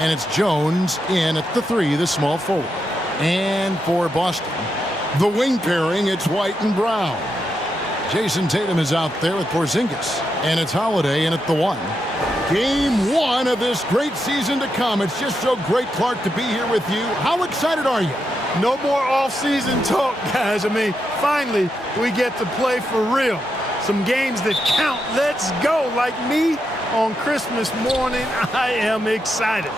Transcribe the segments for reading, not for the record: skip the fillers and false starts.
And it's Jones in at the 3, the small forward. And for Boston, the wing pairing, it's White and Brown. Jason Tatum is out there with Porzingis. And it's Holiday in at the 1. Game 1 of this great season to come. It's just so great, Clark, to be here with you. How excited are you? No more off-season talk, guys. I mean, finally, we get to play for real. Some games that count. Let's go. Like me on Christmas morning, I am excited.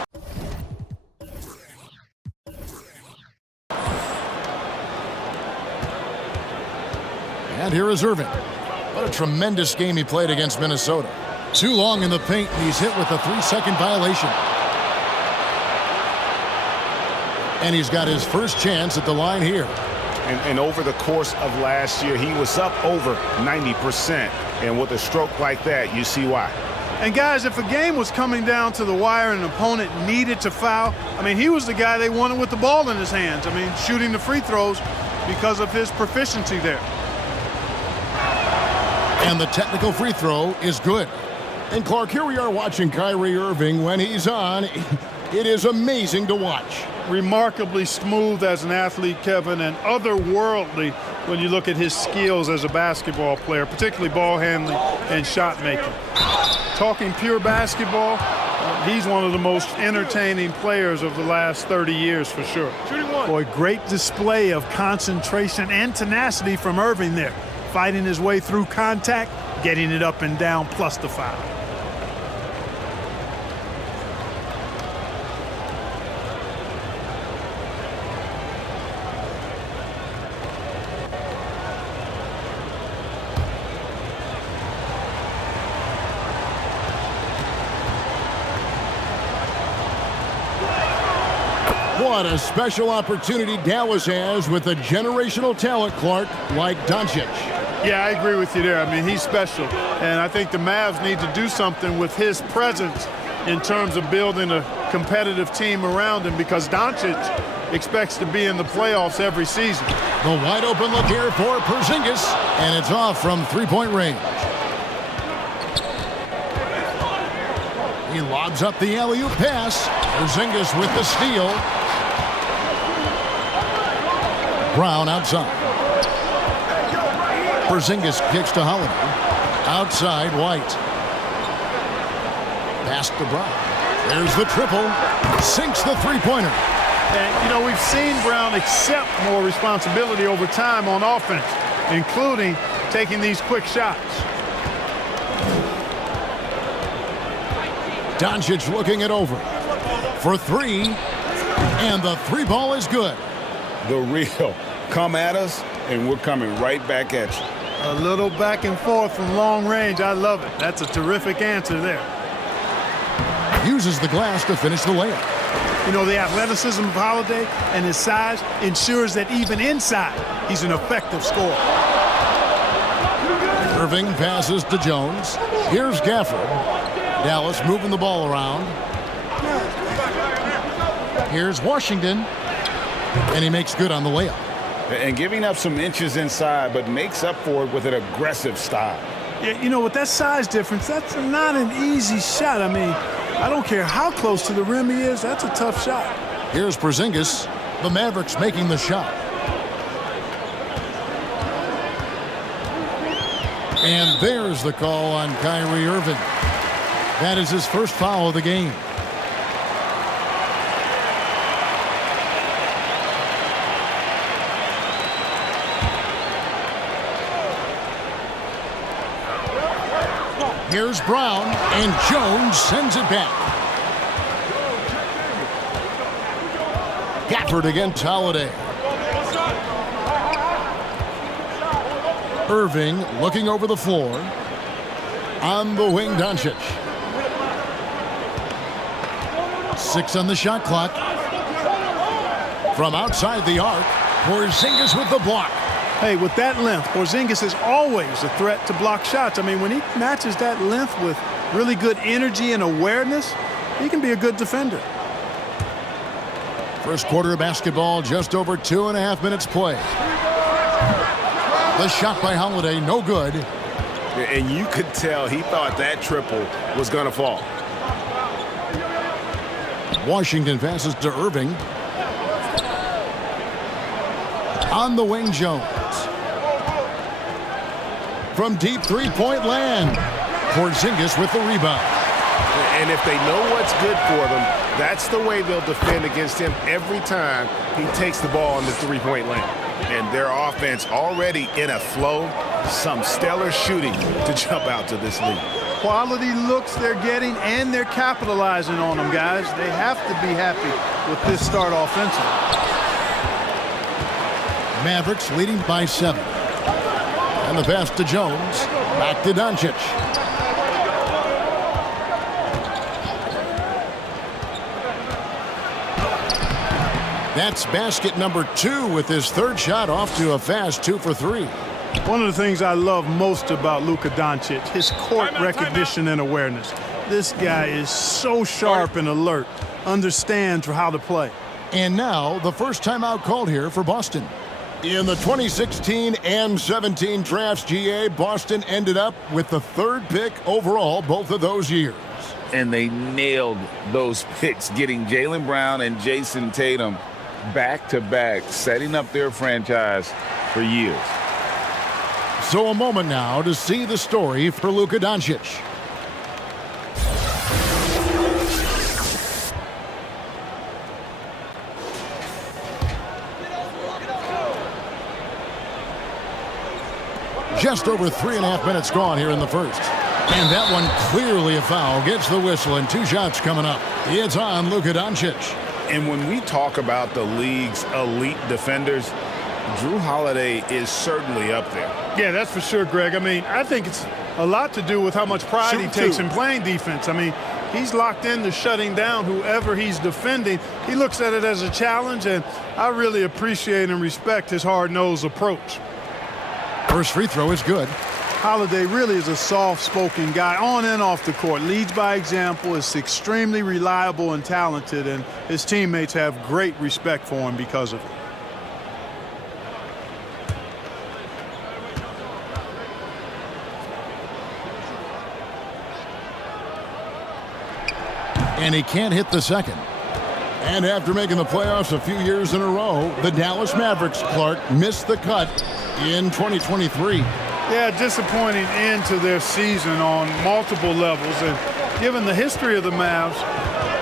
And here is Irving. What a tremendous game he played against Minnesota. Too long in the paint, and he's hit with a 3-second violation. And he's got his first chance at the line here. And over the course of last year, he was up over 90%. And with a stroke like that, you see why. And guys, if a game was coming down to the wire and an opponent needed to foul, I mean, he was the guy they wanted with the ball in his hands. I mean, shooting the free throws because of his proficiency there. And the technical free throw is good. And Clark, here we are watching Kyrie Irving. When he's on, it is amazing to watch. Remarkably smooth as an athlete, Kevin, and otherworldly when you look at his skills as a basketball player, particularly ball handling and shot making. Talking pure basketball, he's one of the most entertaining players of the last 30 years for sure. Boy, great display of concentration and tenacity from Irving there. Fighting his way through contact, getting it up and down, plus the foul. What a special opportunity Dallas has with a generational talent, Clark, like Doncic. Yeah, I agree with you there. I mean, he's special. And I think the Mavs need to do something with his presence in terms of building a competitive team around him, because Doncic expects to be in the playoffs every season. The wide open look here for Porzingis, and it's off from three-point range. He lobs up the alley-oop pass. Porzingis with the steal. Brown outside. Porzingis kicks to Holiday. Outside, White. Pass to Brown. There's the triple. Sinks the three-pointer. And, you know, we've seen Brown accept more responsibility over time on offense, including taking these quick shots. Doncic looking it over. For three. And the three ball is good. The real. Come at us, and we're coming right back at you. A little back and forth from long range. I love it. That's a terrific answer there. Uses the glass to finish the layup. You know, the athleticism of Holiday and his size ensures that even inside, he's an effective scorer. Irving passes to Jones. Here's Gafford. Dallas moving the ball around. Here's Washington. And he makes good on the layup. And giving up some inches inside, but makes up for it with an aggressive style. Yeah, you know, with that size difference, that's not an easy shot. I mean, I don't care how close to the rim he is, that's a tough shot. Here's Porzingis. The Mavericks making the shot. And there's the call on Kyrie Irving. That is his first foul of the game. Here's Brown, and Jones sends it back. Gafford against Holiday. Irving looking over the floor. On the wing, Doncic. 6 on the shot clock. From outside the arc, Porzingis with the block. Hey, with that length, Porzingis is always a threat to block shots. I mean, when he matches that length with really good energy and awareness, he can be a good defender. First quarter of basketball, just over 2.5 minutes play. The shot by Holiday, no good. And you could tell he thought that triple was going to fall. Washington passes to Irving. On the wing, Jones. From deep three-point land. Porzingis with the rebound. And if they know what's good for them, that's the way they'll defend against him every time he takes the ball in the three-point lane. And their offense already in a flow, some stellar shooting to jump out to this lead. Quality looks they're getting, and they're capitalizing on them, guys. They have to be happy with this start offensively. Mavericks leading by 7. And the pass to Jones. Back to Doncic. That's basket number 2 with his third shot off to a fast 2 for 3. One of the things I love most about Luka Doncic, his court recognition and awareness. This guy is so sharp and alert, understands how to play. And now the first timeout called here for Boston. In the 2016 and 17 drafts, GA, Boston ended up with the 3rd pick overall both of those years. And they nailed those picks, getting Jaylen Brown and Jason Tatum back-to-back, setting up their franchise for years. So a moment now to see the story for Luka Doncic. Just over 3.5 minutes gone here in the first. And that one clearly a foul. Gets the whistle and 2 shots coming up. It's on Luka Doncic. And when we talk about the league's elite defenders, Jrue Holiday is certainly up there. Yeah, that's for sure, Greg. I mean, I think it's a lot to do with how much pride he takes in playing defense. I mean, he's locked into shutting down whoever he's defending. He looks at it as a challenge, and I really appreciate and respect his hard-nosed approach. First free throw is good. Holiday really is a soft-spoken guy on and off the court. Leads by example, is extremely reliable and talented, and his teammates have great respect for him because of it. And he can't hit the second. And after making the playoffs a few years in a row, the Dallas Mavericks, Clark, missed the cut in 2023. Yeah, disappointing end to their season on multiple levels. And given the history of the Mavs,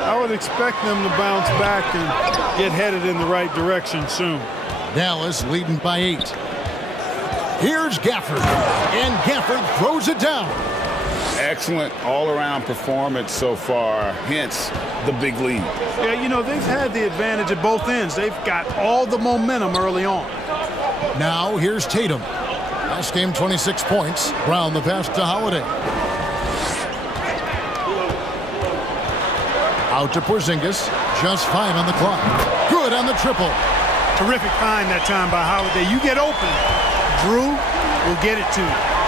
I would expect them to bounce back and get headed in the right direction soon. Dallas leading by 8. Here's Gafford. And Gafford throws it down. Excellent all-around performance so far, hence the big lead. Yeah, you know, they've had the advantage at both ends. They've got all the momentum early on. Now here's Tatum. Last game, 26 points. Brown the pass to Holiday. Out to Porzingis. Just 5 on the clock. Good on the triple. Terrific find that time by Holiday. You get open, Jrue will get it to you.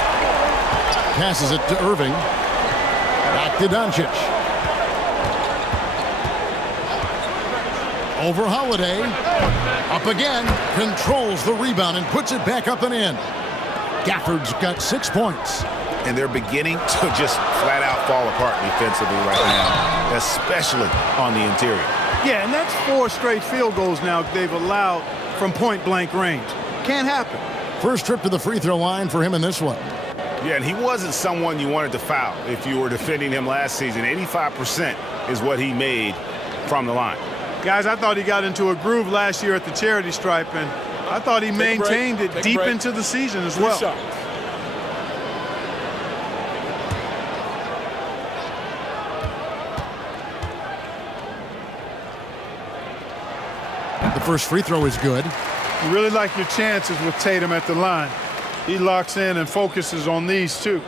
Passes it to Irving. Back to Doncic. Over Holiday. Up again. Controls the rebound and puts it back up and in. Gafford's got 6 points. And they're beginning to just flat out fall apart defensively right now, especially on the interior. Yeah, and that's 4 straight field goals now they've allowed from point-blank range. Can't happen. First trip to the free throw line for him in this one. Yeah, and he wasn't someone you wanted to foul if you were defending him last season. 85% is what he made from the line. Guys, I thought he got into a groove last year at the charity stripe, and I thought he maintained it deep into the season as well. The first free throw is good. You really like your chances with Tatum at the line. He locks in and focuses on these two.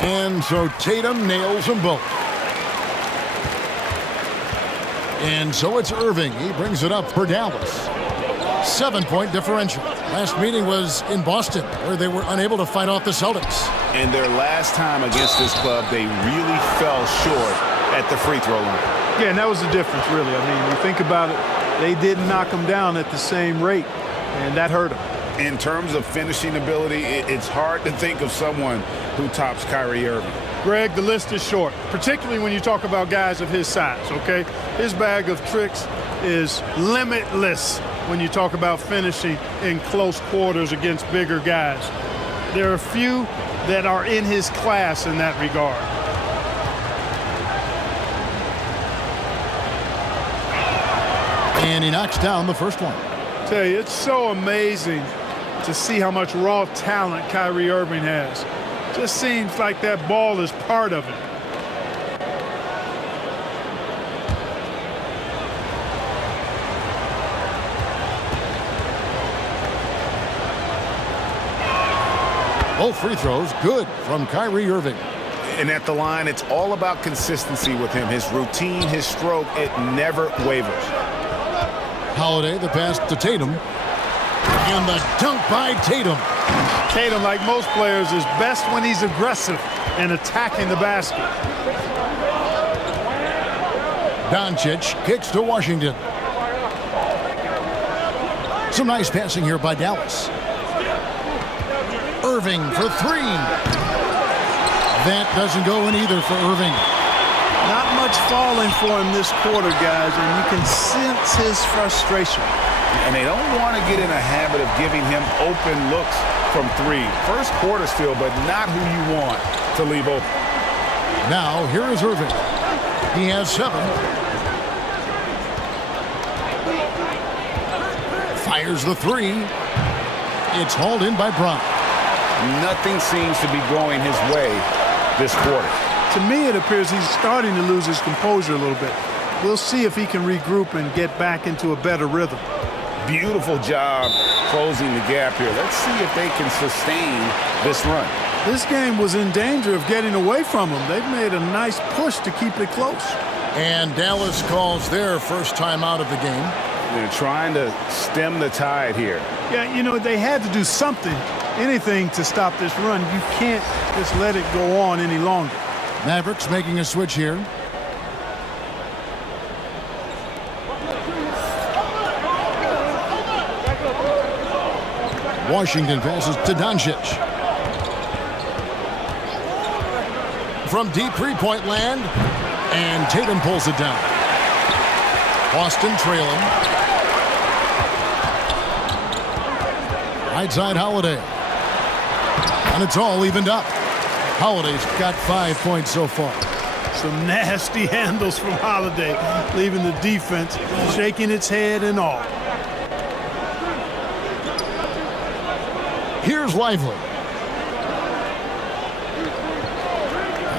And so Tatum nails them both. And so it's Irving. He brings it up for Dallas. 7-point differential. Last meeting was in Boston, where they were unable to fight off the Celtics. And their last time against this club, they really fell short at the free throw line. Yeah, and that was the difference, really. I mean, you think about it, they didn't knock him down at the same rate, and that hurt him. In terms of finishing ability, it's hard to think of someone who tops Kyrie Irving. Greg, the list is short, particularly when you talk about guys of his size, okay? His bag of tricks is limitless when you talk about finishing in close quarters against bigger guys. There are a few that are in his class in that regard. And he knocks down the first one. Tell you, it's so amazing to see how much raw talent Kyrie Irving has. Just seems like that ball is part of it. Both free throws good from Kyrie Irving. And at the line, it's all about consistency with him. His routine, his stroke, it never wavers. Holiday, the pass to Tatum. And the dunk by Tatum. Tatum, like most players, is best when he's aggressive and attacking the basket. Doncic kicks to Washington. Some nice passing here by Dallas. Irving for three. That doesn't go in either for Irving. Not much falling for him this quarter, guys, and you can sense his frustration. And they don't want to get in a habit of giving him open looks from three. First quarter still, but not who you want to leave open. Now, here is Irving. He has 7. Fires the 3. It's hauled in by Brown. Nothing seems to be going his way this quarter. To me, it appears he's starting to lose his composure a little bit. We'll see if he can regroup and get back into a better rhythm. Beautiful job closing the gap here. Let's see if they can sustain this run. This game was in danger of getting away from them. They've made a nice push to keep it close. And Dallas calls their first time out of the game. They're trying to stem the tide here. Yeah, you know, they had to do something, anything to stop this run. You can't just let it go on any longer. Mavericks making a switch here. Washington passes to Doncic. From deep three-point land, and Tatum pulls it down. Boston trailing. Right side Holiday. And it's all evened up. Holiday's got 5 points so far. Some nasty handles from Holiday, leaving the defense shaking its head and all. Here's Lively.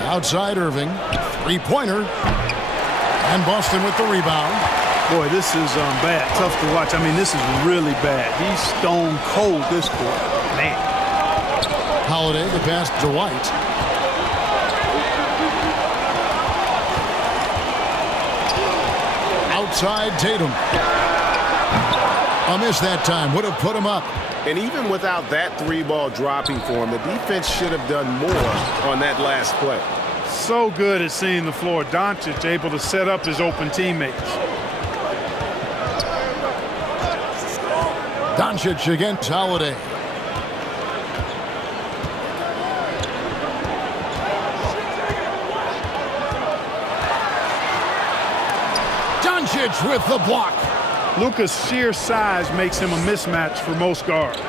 Outside Irving. Three-pointer. And Boston with the rebound. Boy, this is bad. Tough to watch. I mean, this is really bad. He's stone cold this quarter. Man. Holiday, the pass to White. Outside Tatum. A miss that time. Would have put him up. And even without that 3-ball dropping for him, the defense should have done more on that last play. So good at seeing the floor. Doncic able to set up his open teammates. Doncic against Holiday. Doncic with the block. Luka's sheer size makes him a mismatch for most guards.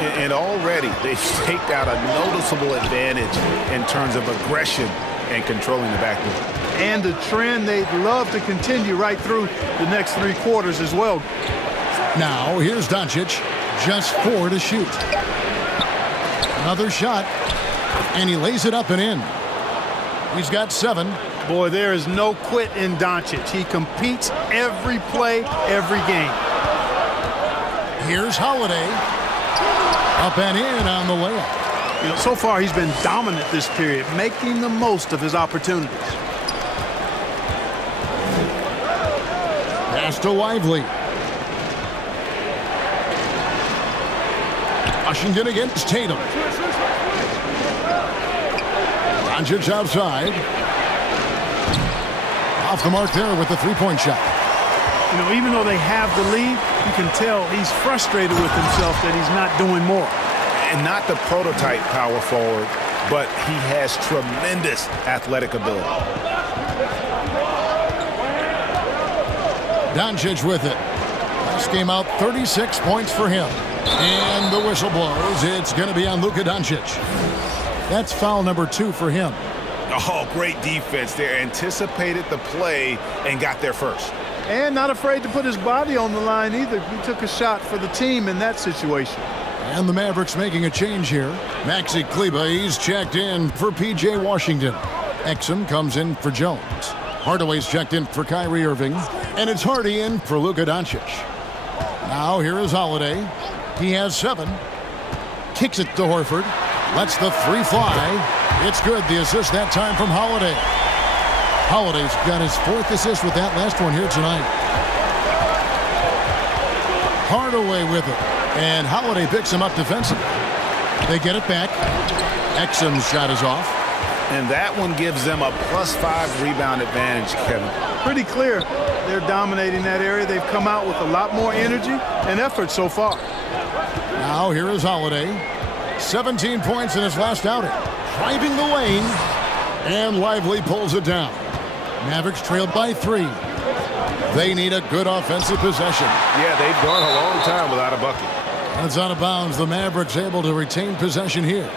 And already they've staked out a noticeable advantage in terms of aggression and controlling the backcourt. And the trend they'd love to continue right through the next 3 quarters as well. Now here's Doncic. Just 4 to shoot. Another shot. And he lays it up and in. He's got 7. Boy, there is no quit in Doncic. He competes every play, every game. Here's Holiday. Up and in on the layup. You know, so far he's been dominant this period, making the most of his opportunities. Pass to Lively. Washington against Tatum. Doncic outside. Off the mark there with the 3-point shot. Even though they have the lead, you can tell he's frustrated with himself that he's not doing more. And not the prototype power forward, but he has tremendous athletic ability. Doncic with it. Last game out, 36 points for him. And the whistle blows. It's going to be on Luka Doncic. That's foul number 2 for him. Oh, great defense there. Anticipated the play and got there first. And not afraid to put his body on the line either. He took a shot for the team in that situation. And the Mavericks making a change here. Maxi Kleber, he's checked in for P.J. Washington. Exum comes in for Jones. Hardaway's checked in for Kyrie Irving. And it's Hardy in for Luka Doncic. Now here is Holiday. He has 7. Kicks it to Horford. Lets the 3 fly. It's good. The assist that time from Holiday. Holiday's got his 4th assist with that last one here tonight. Hardaway with it. And Holiday picks him up defensively. They get it back. Exum's shot is off. And that one gives them a +5 rebound advantage, Kevin. Pretty clear. They're dominating that area. They've come out with a lot more energy and effort so far. Now here is Holiday. 17 points in his last outing. Driving the lane. And Lively pulls it down. Mavericks trailed by 3. They need a good offensive possession. Yeah, they've gone a long time without a bucket. And it's out of bounds. The Mavericks able to retain possession here.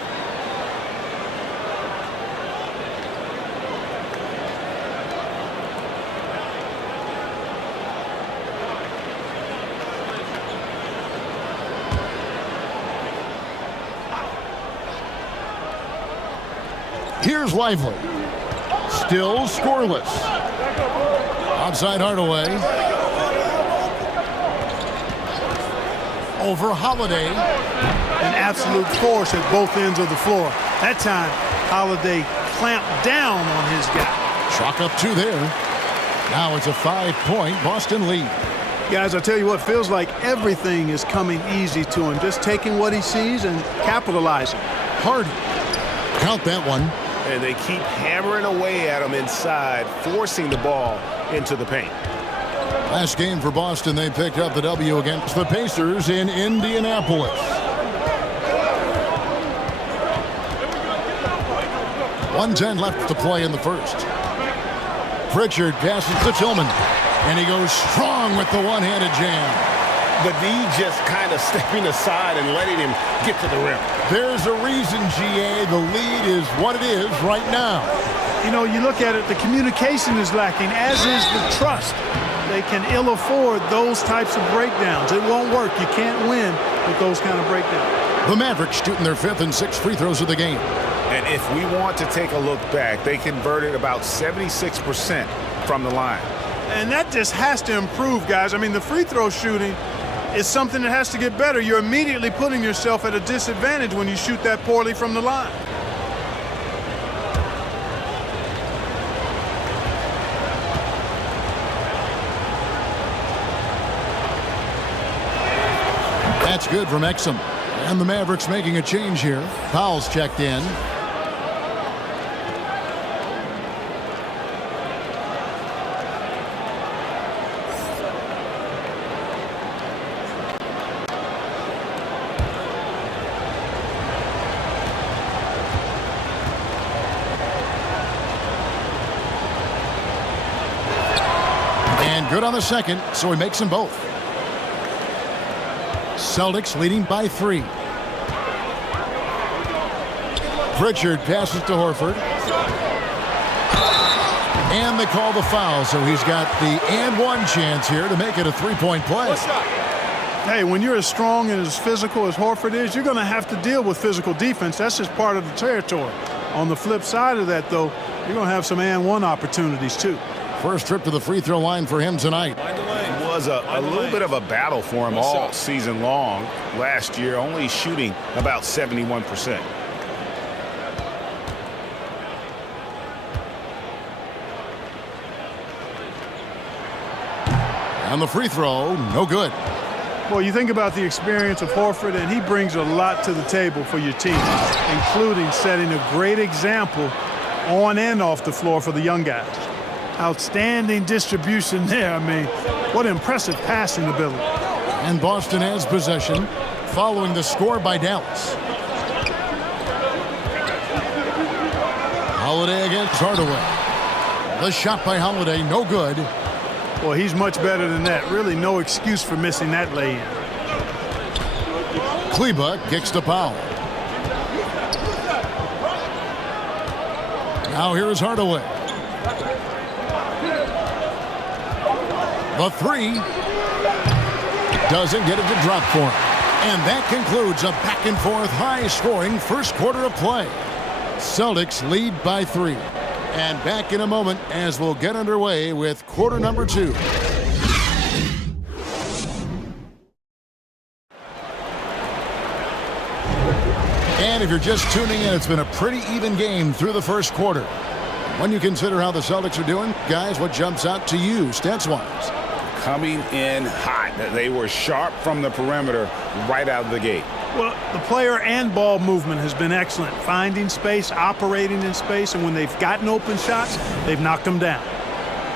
Here's Lively. Still scoreless. Outside Hardaway. Over Holiday. An absolute force at both ends of the floor. That time, Holiday clamped down on his guy. Chalk up 2 there. Now it's a 5-point Boston lead. Guys, I tell you what, feels like everything is coming easy to him. Just taking what he sees and capitalizing. Hardy. Count that one. And they keep hammering away at him inside, forcing the ball into the paint. Last game for Boston, they picked up the W against the Pacers in Indianapolis. .110 left to play in the first. Pritchard passes to Tillman, and he goes strong with the one-handed jam. The D just kind of stepping aside and letting him get to the rim. There's a reason, GA, the lead is what it is right now. You look at it, the communication is lacking, as is the trust. They can ill afford those types of breakdowns. It won't work. You can't win with those kind of breakdowns. The Mavericks shooting their 5th and 6th free throws of the game. And if we want to take a look back, they converted about 76% from the line. And that just has to improve, guys. I mean, the free throw shooting is something that has to get better. You're immediately putting yourself at a disadvantage when you shoot that poorly from the line. That's good from Exum. And the Mavericks making a change here. Powell's checked in. And good on the second, so he makes them both. Celtics leading by 3. Pritchard passes to Horford. And they call the foul, so he's got the and one chance here to make it a 3-point play. Hey, when you're as strong and as physical as Horford is, you're going to have to deal with physical defense. That's just part of the territory. On the flip side of that, though, you're going to have some and one opportunities, too. First trip to the free throw line for him tonight. It was a little bit of a battle for him all season long. Last year, only shooting about 71%. And the free throw, no good. Well, you think about the experience of Horford, and he brings a lot to the table for your team, including setting a great example on and off the floor for the young guys. Outstanding distribution there. I mean, what impressive passing ability. And Boston has possession following the score by Dallas. Holiday against Hardaway. The shot by Holiday, no good. Well, he's much better than that. Really no excuse for missing that lay-in. Kleba kicks the foul. Now here is Hardaway. The three doesn't get it to drop for him. And that concludes a back-and-forth, high-scoring first quarter of play. Celtics lead by 3. And back in a moment as we'll get underway with quarter number 2. And if you're just tuning in, it's been a pretty even game through the first quarter. When you consider how the Celtics are doing, guys, what jumps out to you stats-wise? Coming in hot. They were sharp from the perimeter right out of the gate. Well, the player and ball movement has been excellent. Finding space, operating in space, and when they've gotten open shots, they've knocked them down.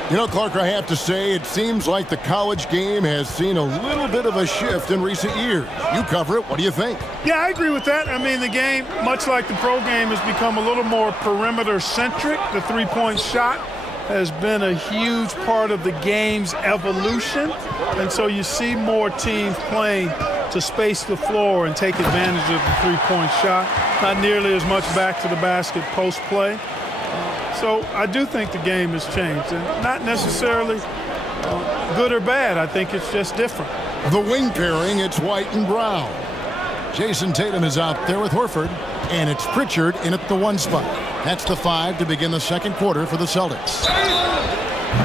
You know, Clark, I have to say, it seems like the college game has seen a little bit of a shift in recent years. You cover it. What do you think? Yeah, I agree with that. I mean, the game, much like the pro game, has become a little more perimeter-centric. The three-point shot has been a huge part of the game's evolution. And so you see more teams playing to space the floor and take advantage of the three-point shot. Not nearly as much back to the basket post play. So I do think the game has changed, and not necessarily good or bad. I think it's just different. The wing pairing, it's White and Brown. Jason Tatum is out there with Horford, and it's Pritchard in at the 1 spot. That's the 5 to begin the second quarter for the Celtics.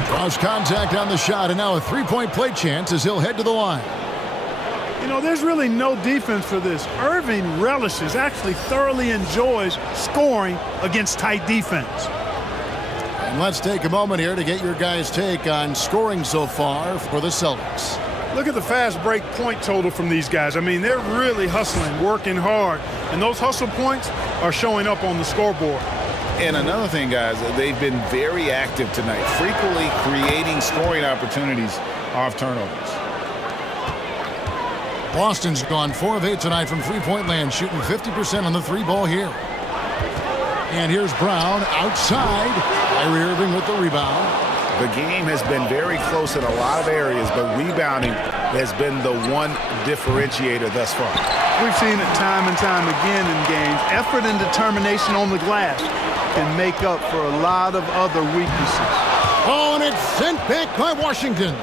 Cross contact on the shot, and now a three-point play chance as he'll head to the line. You know, there's really no defense for this. Irving relishes, actually thoroughly enjoys scoring against tight defense. And let's take a moment here to get your guys' take on scoring so far for the Celtics. Look at the fast break point total from these guys. I mean, they're really hustling, working hard, and those hustle points are showing up on the scoreboard. And another thing, guys, they've been very active tonight, frequently creating scoring opportunities off turnovers. Boston's gone 4 of 8 tonight from three-point land, shooting 50% on the 3-ball here. And here's Brown outside. Kyrie Irving with the rebound. The game has been very close in a lot of areas, but rebounding has been the one differentiator thus far. We've seen it time and time again in games. Effort and determination on the glass can make up for a lot of other weaknesses. Oh, and it's sent back by Washington.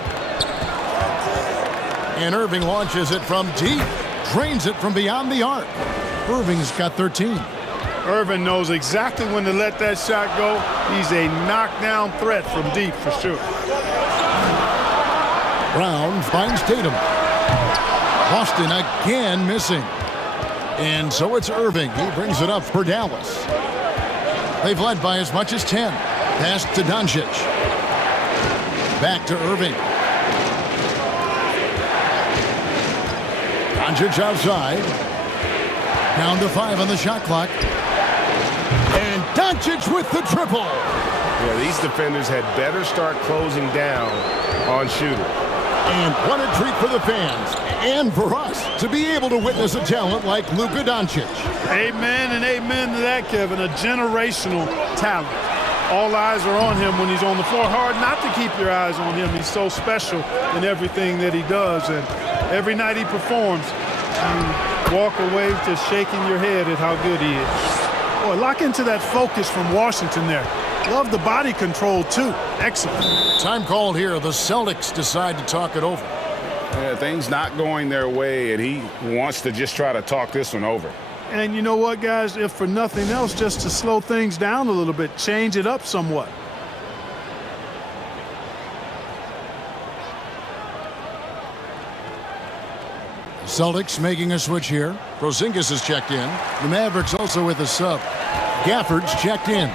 And Irving launches it from deep, drains it from beyond the arc. Irving's got 13. Irving knows exactly when to let that shot go. He's a knockdown threat from deep for sure. Brown finds Tatum. Boston again missing. And so it's Irving. He brings it up for Dallas. They've led by as much as 10. Pass to Doncic. Back to Irving. Doncic outside. Down to 5 on the shot clock. And Doncic with the triple. Yeah, these defenders had better start closing down on shooter. And what a treat for the fans and for us to be able to witness a talent like Luka Doncic. Amen and amen to that, Kevin. A generational talent. All eyes are on him when he's on the floor. Hard not to keep your eyes on him. He's so special in everything that he does. And every night he performs, you walk away just shaking your head at how good he is. Boy, lock into that focus from Washington there. Love the body control, too. Excellent. Time called here. The Celtics decide to talk it over. Yeah, things not going their way, and he wants to just try to talk this one over. And you know what, guys? If for nothing else, just to slow things down a little bit, change it up somewhat. Celtics making a switch here. Porzingis is checked in. The Mavericks also with a sub. Gafford's checked in.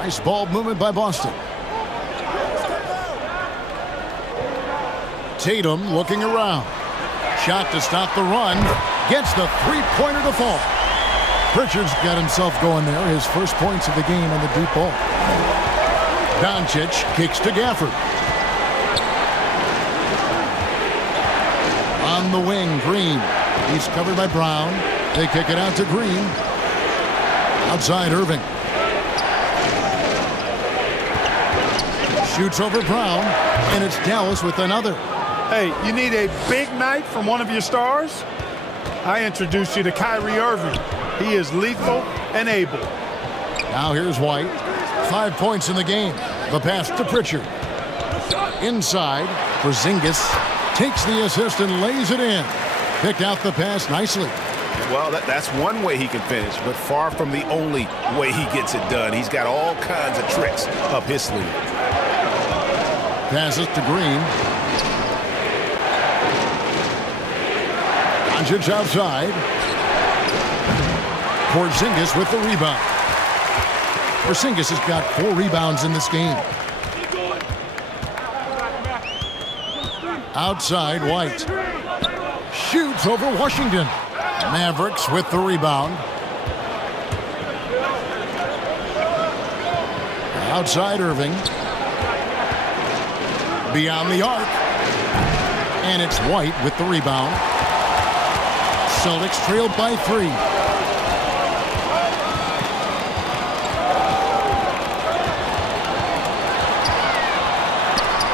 Nice ball movement by Boston. Tatum looking around. Shot to stop the run. Gets the three-pointer to fall. Pritchard's got himself going there. His first points of the game on the deep ball. Doncic kicks to Gafford. On the wing, Green. He's covered by Brown. They kick it out to Green. Outside, Irving. Shoots over Brown, and it's Dallas with another. Hey, you need a big night from one of your stars? I introduce you to Kyrie Irving. He is lethal and able. Now here's White. 5 points in the game. The pass to Pritchard. Inside, Porzingis takes the assist and lays it in. Picked out the pass nicely. Well, that's one way he can finish, but far from the only way he gets it done. He's got all kinds of tricks up his sleeve. Passes to Green. Doncic outside. Porzingis with the rebound. Porzingis has got 4 rebounds in this game. Outside, White. Shoots over Washington. Mavericks with the rebound. Outside, Irving. Beyond the arc. And it's White with the rebound. Celtics trailed by 3.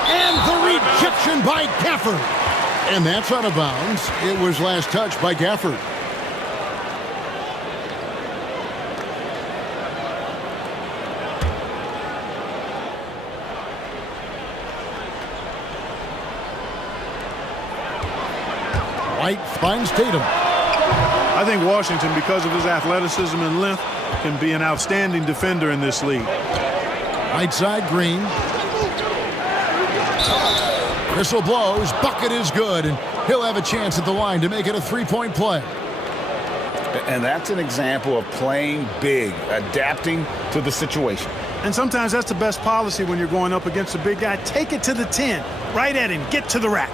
And the rejection by Gafford. And that's out of bounds. It was last touched by Gafford. White finds Tatum. I think Washington, because of his athleticism and length, can be an outstanding defender in this league. Right side, Green. Whistle blows. Bucket is good, and he'll have a chance at the line to make it a 3-point play. And that's an example of playing big, adapting to the situation. And sometimes that's the best policy when you're going up against a big guy. Take it to the 10. Right at him. Get to the rack.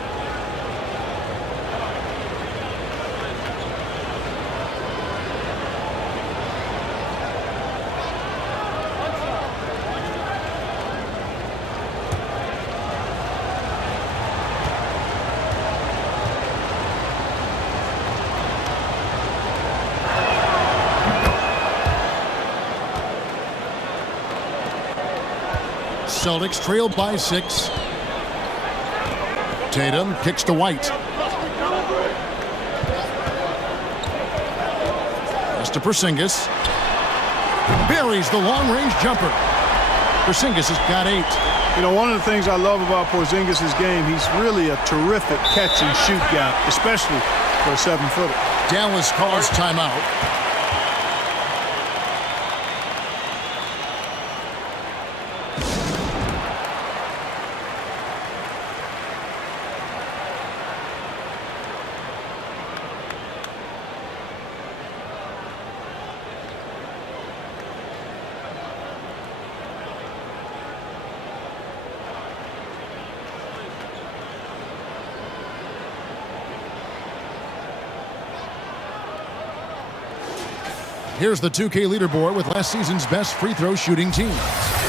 Celtics trailed by 6. Tatum kicks to White. Pass to Porzingis. Buries the long-range jumper. Porzingis has got 8. You know, one of the things I love about Porzingis' game, he's really a terrific catch-and-shoot guy, especially for a 7-footer. Dallas calls timeout. Here's the 2K leaderboard with last season's best free throw shooting teams.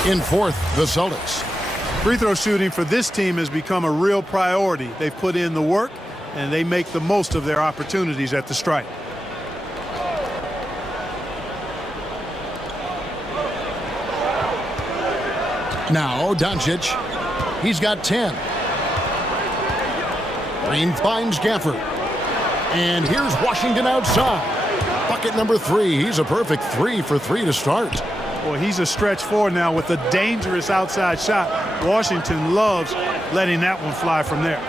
In 4th, the Celtics. Free throw shooting for this team has become a real priority. They've put in the work, and they make the most of their opportunities at the stripe. Now, Doncic. He's got 10. Green finds Gafford. And here's Washington outside. Bucket number 3. He's a perfect 3 for 3 to start. Well, he's a stretch 4 now with a dangerous outside shot. Washington loves letting that one fly from there.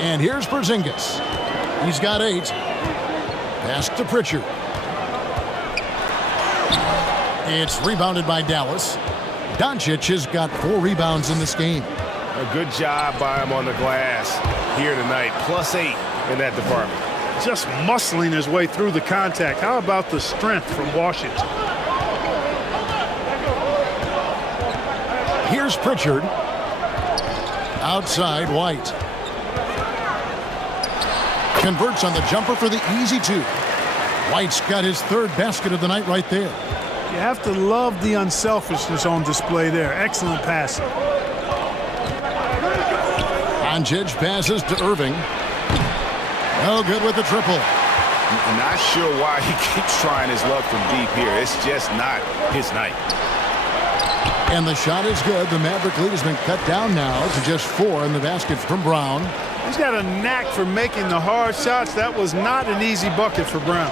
And here's Porzingis. He's got 8. Pass to Pritchard. It's rebounded by Dallas. Doncic has got 4 rebounds in this game. A good job by him on the glass here tonight. +8 in that department. Just muscling his way through the contact. How about the strength from Washington? Here's Pritchard. Outside, White. Converts on the jumper for the easy 2. White's got his 3rd basket of the night right there. You have to love the unselfishness on display there. Excellent passing. Doncic passes to Irving. No good with the triple. I'm not sure why he keeps trying his luck from deep here. It's just not his night. And the shot is good. The Maverick lead has been cut down now to just 4 in the basket from Brown. He's got a knack for making the hard shots. That was not an easy bucket for Brown.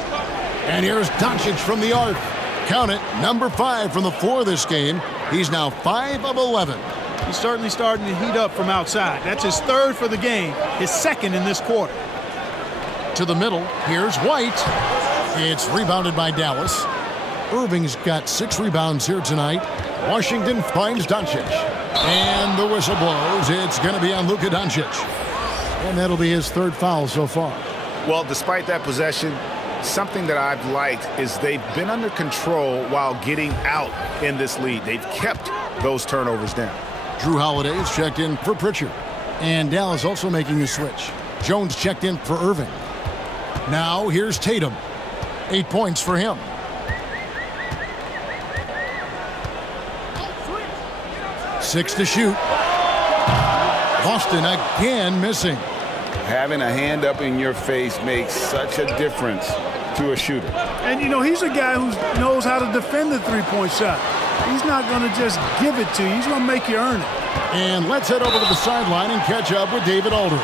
And here's Doncic from the arc. Count it, number 5 from the floor this game. He's now 5 of 11. He's certainly starting to heat up from outside. That's his 3rd for the game, his 2nd in this quarter. To the middle, here's White. It's rebounded by Dallas. Irving's got 6 rebounds here tonight. Washington finds Doncic. And the whistle blows. It's going to be on Luka Doncic. And that'll be his 3rd foul so far. Well, despite that possession, something that I've liked is they've been under control while getting out in this lead. They've kept those turnovers down. Drew Holiday's checked in for Pritchard. And Dallas also making a switch. Jones checked in for Irving. Now here's Tatum. 8 points for him. Six to shoot. Boston again missing. Having a hand up in your face makes such a difference to a shooter. And, you know, he's a guy who knows how to defend the three-point shot. He's not going to just give it to you. He's going to make you earn it. And let's head over to the sideline and catch up with David Aldridge.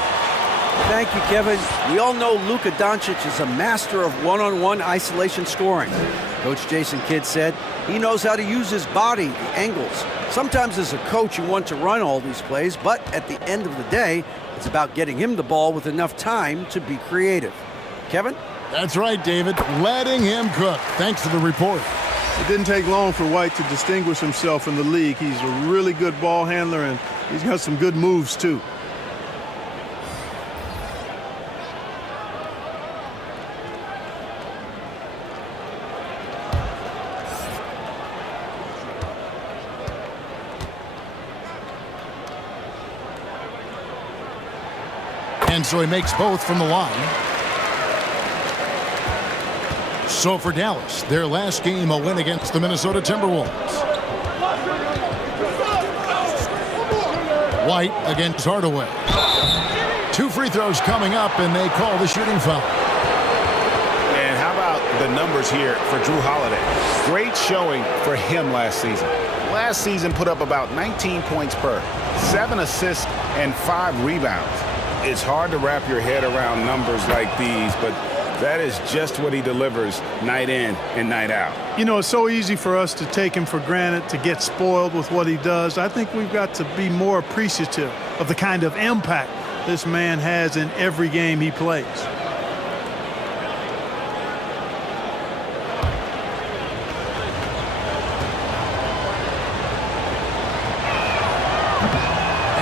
Thank you, Kevin. We all know Luka Doncic is a master of one-on-one isolation scoring. Coach Jason Kidd said he knows how to use his body, the angles. Sometimes as a coach you want to run all these plays, but at the end of the day, it's about getting him the ball with enough time to be creative. Kevin? That's right, David. Letting him cook. Thanks to the report. It didn't take long for White to distinguish himself in the league. He's a really good ball handler, and he's got some good moves, too. And so he makes both from the line. So for Dallas, their last game, a win against the Minnesota Timberwolves. White against Hardaway. 2 free throws coming up, and they call the shooting foul. And how about the numbers here for Drew Holiday? Great showing for him last season. Last season put up about 19 points per, 7 assists, and 5 rebounds. It's hard to wrap your head around numbers like these, but that is just what he delivers night in and night out. You know, it's so easy for us to take him for granted, to get spoiled with what he does. I think we've got to be more appreciative of the kind of impact this man has in every game he plays.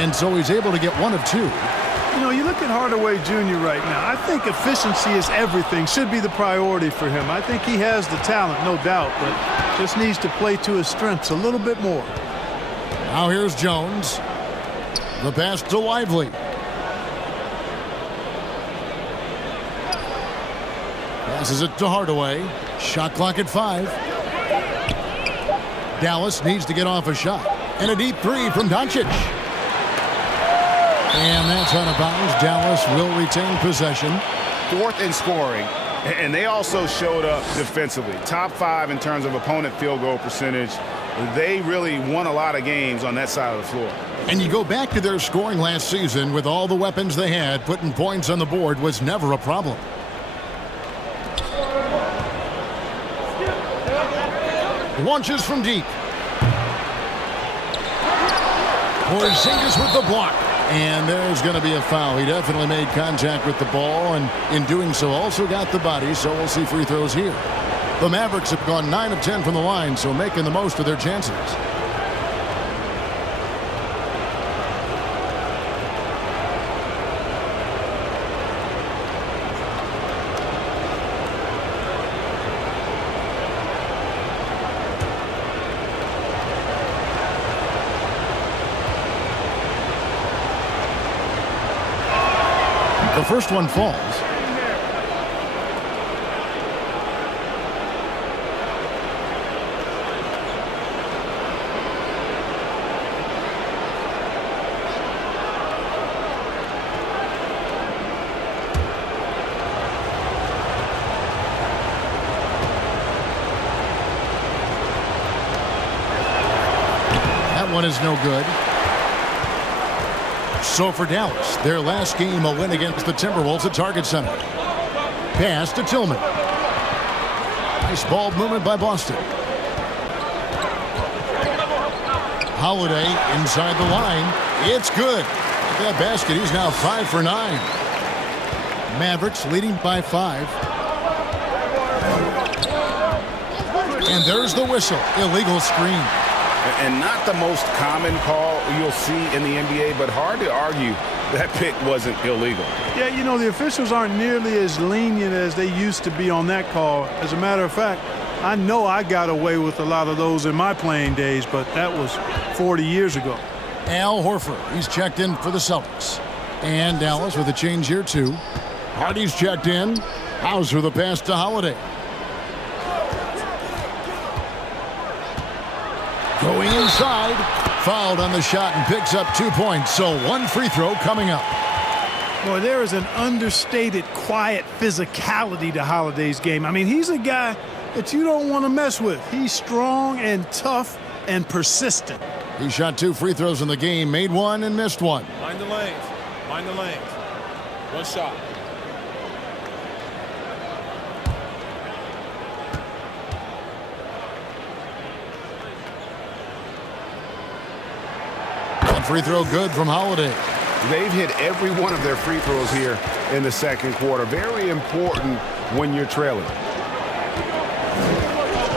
And so he's able to get 1 of 2. You know, you look at Hardaway Jr. right now. I think efficiency is everything, should be the priority for him. I think he has the talent, no doubt, but just needs to play to his strengths a little bit more. Now here's Jones. The pass to Lively. Passes it to Hardaway. Shot clock at 5. Dallas needs to get off a shot. And a deep 3 from Doncic. And that's out of bounds. Dallas will retain possession. 4th in scoring, and they also showed up defensively. Top 5 in terms of opponent field goal percentage. They really won a lot of games on that side of the floor. And you go back to their scoring last season with all the weapons they had, putting points on the board was never a problem. Launches from deep. Porzingis with the block. And there's going to be a foul. He definitely made contact with the ball, and in doing so also got the body, so we'll see free throws here. The Mavericks have gone 9 of 10 from the line, so making the most of their chances. The first one falls. one is no good. So for Dallas, their last game a win against the Timberwolves at Target Center. Pass to Tillman. Nice ball movement by Boston. Holiday inside the line. It's good. At that basket, he's now 5 for 9. Mavericks leading by 5. And there's the whistle. Illegal screen. And not the most common call you'll see in the NBA, but hard to argue that pick wasn't illegal. Yeah, you know, the officials aren't nearly as lenient as they used to be on that call. As a matter of fact, I know I got away with a lot of those in my playing days, but that was 40 years ago. Al Horford, he's checked in for the Celtics. And Dallas with a change here, too. Hardy's checked in. Hauser the pass to Holiday. Going inside. Fouled on the shot and picks up 2 points. So one free throw coming up. Boy, there is an understated, quiet physicality to Holiday's game. I mean, he's a guy that you don't want to mess with. He's strong and tough and persistent. He shot 2 free throws in the game, made 1 and missed 1. Mind the lanes. Mind the lanes. One shot. One free throw good from Holiday. They've hit every one of their free throws here in the second quarter. Very important when you're trailing.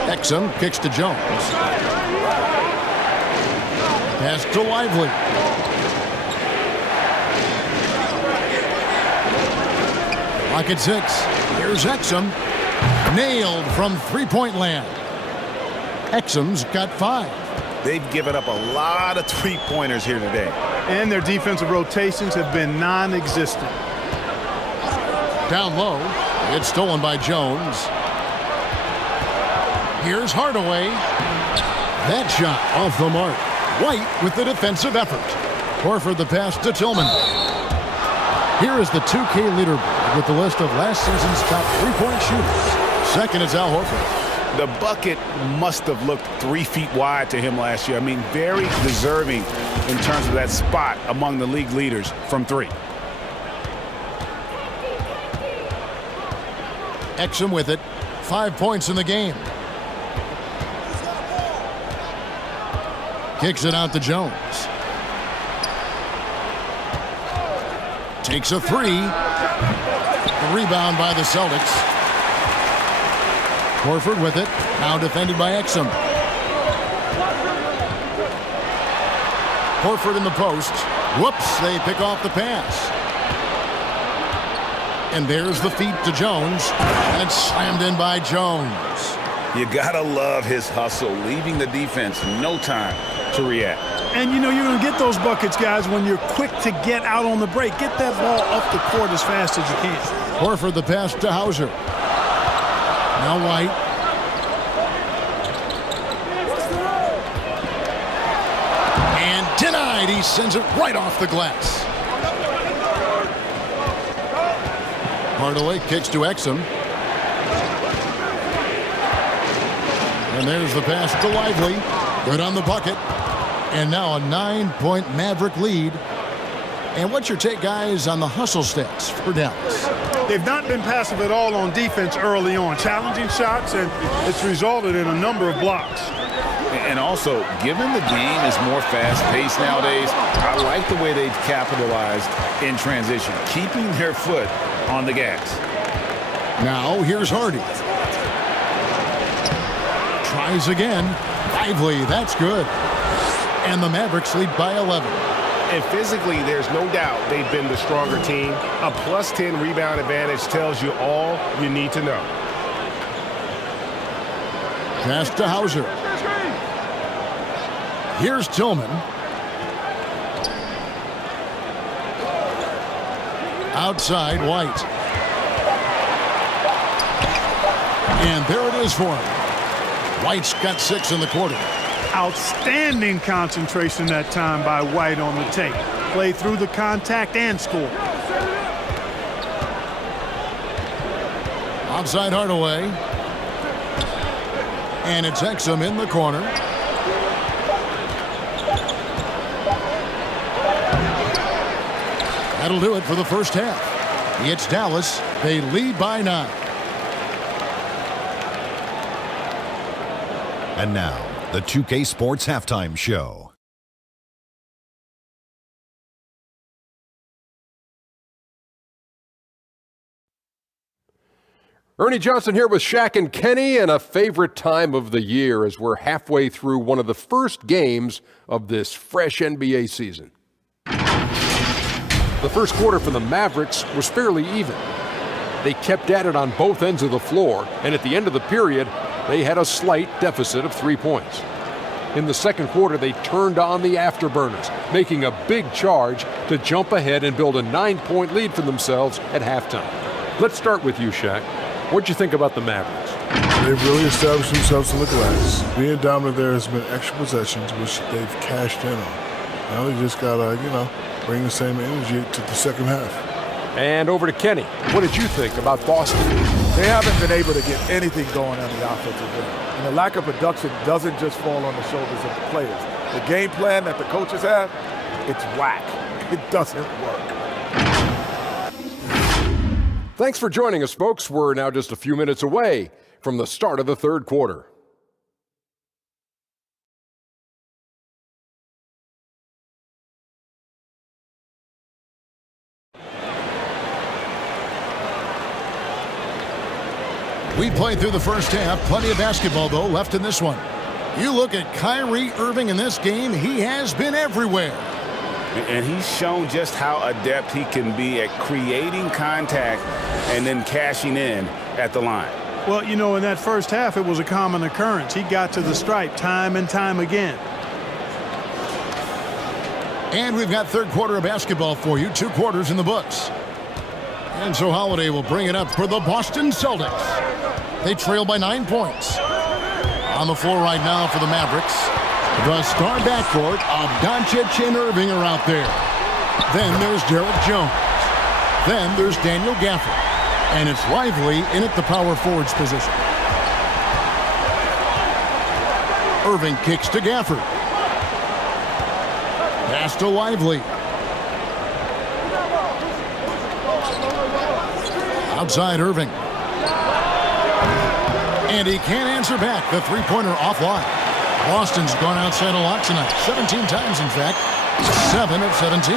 Exum kicks to Jones. Pass to Lively. Lock at 6. Here's Exum. Nailed from three-point land. Exum's got 5. They've given up a lot of three-pointers here today. And their defensive rotations have been non-existent. Down low. It's stolen by Jones. Here's Hardaway. That shot off the mark. White with the defensive effort. Horford the pass to Tillman. Here is the 2K leaderboard with the list of last season's top three-point shooters. Second is Al Horford. The bucket must have looked 3 feet wide to him last year. I mean, very deserving in terms of that spot among the league leaders from 3. Exum with it. 5 points in the game. Kicks it out to Jones. Takes a 3. The rebound by the Celtics. Horford with it. Now defended by Exum. Horford in the post. Whoops, they pick off the pass. And there's the feed to Jones. And it's slammed in by Jones. You gotta love his hustle, leaving the defense no time to react. And, you know, you're going to get those buckets, guys, when you're quick to get out on the break. Get that ball up the court as fast as you can. Horford the pass to Hauser. Now White. And denied. He sends it right off the glass. Hardaway kicks to Exum. And there's the pass to Lively. Good on the bucket. And now a 9-point Maverick lead. And what's your take, guys, on the hustle stats for Dallas? They've not been passive at all on defense early on. Challenging shots, and it's resulted in a number of blocks. And also, given the game is more fast-paced nowadays, I like the way they've capitalized in transition, keeping their foot on the gas. Now here's Hardy. Tries again. Lively, that's good. And the Mavericks lead by 11. And physically, there's no doubt they've been the stronger team. A +10 rebound advantage tells you all you need to know. Pass to Hauser. Here's Tillman. Outside, White. And there it is for him. White's got 6 in the quarter. Outstanding concentration that time by White on the tape. Play through the contact and score. Outside Hardaway. And it's Exum in the corner. That'll do it for the first half. It's Dallas. They lead by 9. And now, the 2K Sports Halftime Show. Ernie Johnson here with Shaq and Kenny, and a favorite time of the year as we're halfway through one of the first games of this fresh NBA season. The first quarter for the Mavericks was fairly even. They kept at it on both ends of the floor, and at the end of the period, they had a slight deficit of 3 points. In the second quarter, they turned on the afterburners, making a big charge to jump ahead and build a 9-point lead for themselves at halftime. Let's start with you, Shaq. What'd you think about the Mavericks? They've really established themselves in the glass. Being dominant there has been extra possessions, which they've cashed in on. Now they just got to, bring the same energy to the second half. And over to Kenny. What did you think about Boston? They haven't been able to get anything going on the offensive end. And the lack of production doesn't just fall on the shoulders of the players. The game plan that the coaches have, it's whack. It doesn't work. Thanks for joining us, folks. We're now just a few minutes away from the start of the third quarter. We played through the first half. Plenty of basketball, though, left in this one. You look at Kyrie Irving in this game. He has been everywhere. And he's shown just how adept he can be at creating contact and then cashing in at the line. Well, in that first half, it was a common occurrence. He got to the stripe time and time again. And we've got third quarter of basketball for you. 2 quarters in the books. And so Holiday will bring it up for the Boston Celtics. They trail by 9 points. On the floor right now for the Mavericks, the star backcourt of Doncic and Irving are out there. Then there's Derek Jones. Then there's Daniel Gafford. And it's Lively in at the power forwards position. Irving kicks to Gafford. Pass to Lively. Outside Irving. And he can't answer back. The three-pointer offline. Boston's gone outside a lot tonight. 17 times, in fact. 7 of 17.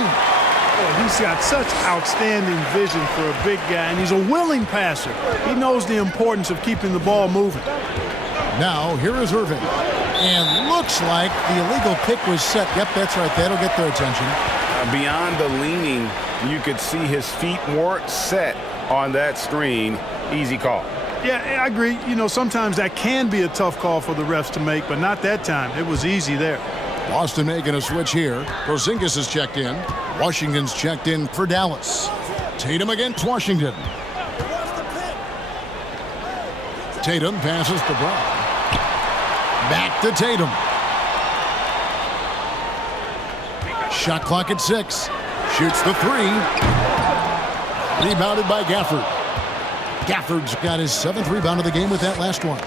He's got such outstanding vision for a big guy, and he's a willing passer. He knows the importance of keeping the ball moving. Now, here is Irving. And looks like the illegal pick was set. Yep, that's right. That'll get their attention. Beyond the leaning, you could see his feet weren't set on that screen. Easy call. Yeah, I agree. Sometimes that can be a tough call for the refs to make, but not that time. It was easy there. Boston making a switch here. Porzingis is checked in. Washington's checked in for Dallas. Tatum against Washington. Tatum passes to Brown. Back to Tatum. Shot clock at 6. Shoots the 3. Rebounded by Gafford. Gafford's got his 7th rebound of the game with that last one.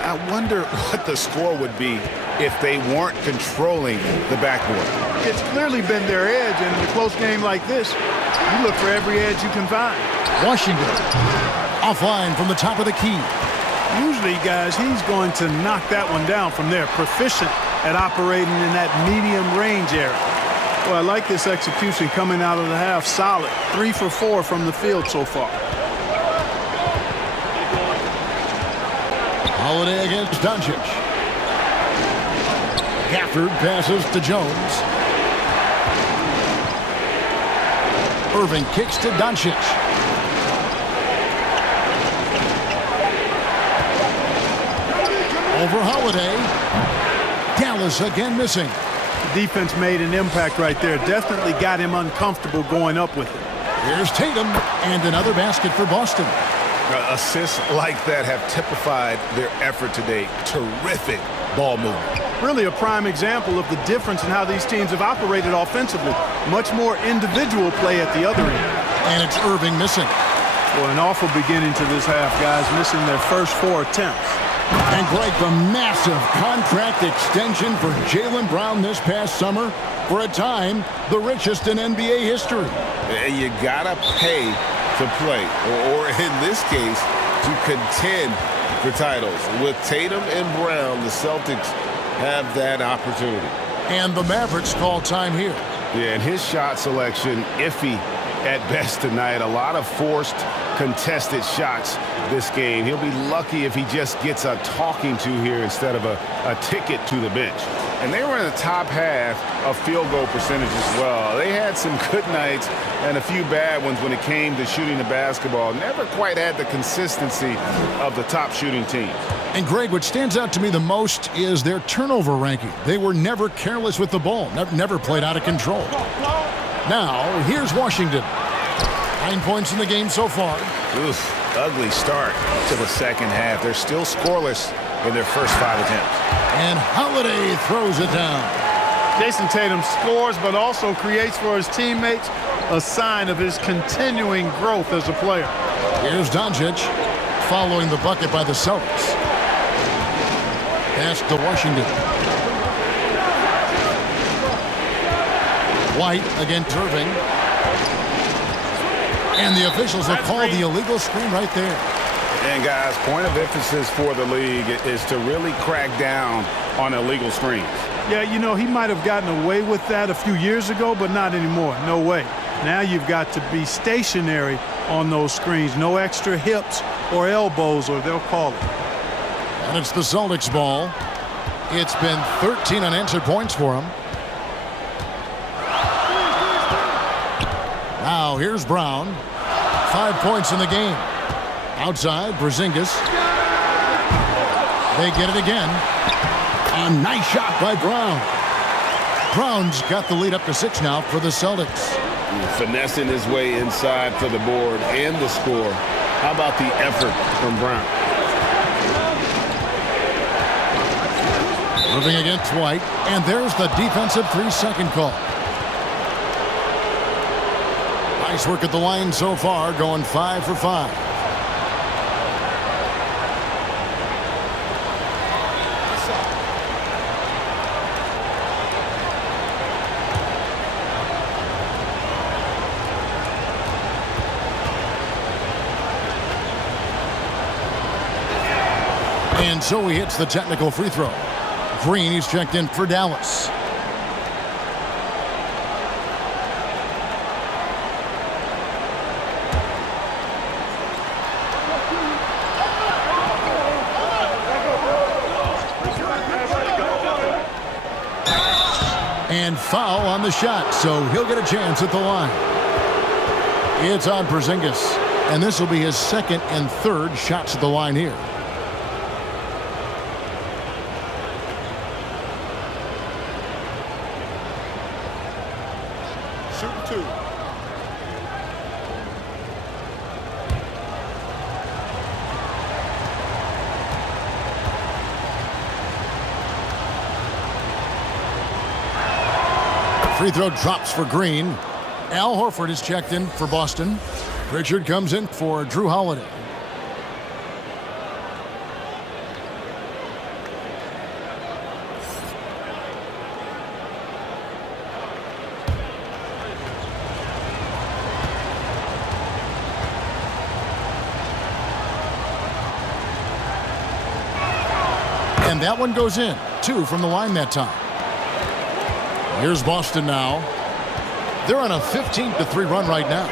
I wonder what the score would be if they weren't controlling the backboard. It's clearly been their edge, and in a close game like this, you look for every edge you can find. Washington offline from the top of the key. Usually, guys, he's going to knock that one down from there. Proficient at operating in that medium range area. Well, I like this execution coming out of the half. Solid. 3 for 4 from the field so far. Holiday against Doncic. Gafford passes to Jones. Irving kicks to Doncic. Over Holiday. Dallas again missing. The defense made an impact right there. Definitely got him uncomfortable going up with it. Here's Tatum, and another basket for Boston. Assists like that have typified their effort today. Terrific ball movement. Really a prime example of the difference in how these teams have operated offensively. Much more individual play at the other end. And it's Irving missing. Well, an awful beginning to this half, guys, missing their first 4 attempts. And Greg, the massive contract extension for Jaylen Brown this past summer, for a time, the richest in NBA history. You gotta pay to play, or in this case, to contend for titles. With Tatum and Brown, the Celtics have that opportunity. And the Mavericks call time here. Yeah, and his shot selection, iffy at best tonight. A lot of forced, contested shots this game. He'll be lucky if he just gets a talking to here instead of a ticket to the bench. And they were in the top half of field goal percentage as well. They had some good nights and a few bad ones when it came to shooting the basketball. Never quite had the consistency of the top shooting teams. And Greg, what stands out to me the most is their turnover ranking. They were never careless with the ball, never played out of control. Now, here's Washington. 9 points in the game so far. Oof, ugly start to the second half. They're still scoreless in their first 5 attempts. And Holiday throws it down. Jason Tatum scores, but also creates for his teammates, a sign of his continuing growth as a player. Here's Doncic following the bucket by the Celtics. Pass to Washington. White against Irving. And the officials have called the illegal screen right there. And guys, point of emphasis for the league is to really crack down on illegal screens. Yeah, you know, he might have gotten away with that a few years ago, but not anymore. No way. Now you've got to be stationary on those screens. No extra hips or elbows, or they'll call it. And it's the Celtics ball. It's been 13 unanswered points for him. Now here's Brown. 5 points in the game. Outside, Porzingis. They get it again. A nice shot by Brown. Brown's got the lead up to 6 now for the Celtics. Finessing his way inside for the board and the score. How about the effort from Brown? Moving against White. And there's the defensive 3-second call. Nice work at the line so far, going 5 for 5. And so he hits the technical free throw. Green, he's checked in for Dallas. And foul on the shot, so he'll get a chance at the line. It's on Porzingis, and this will be his second and third shots at the line here. Shooting 2. Free throw drops for Green. Al Horford is checked in for Boston. Richard comes in for Drew Holiday. And that one goes in. 2 from the line that time. Here's Boston now. They're on a 15-3 run right now.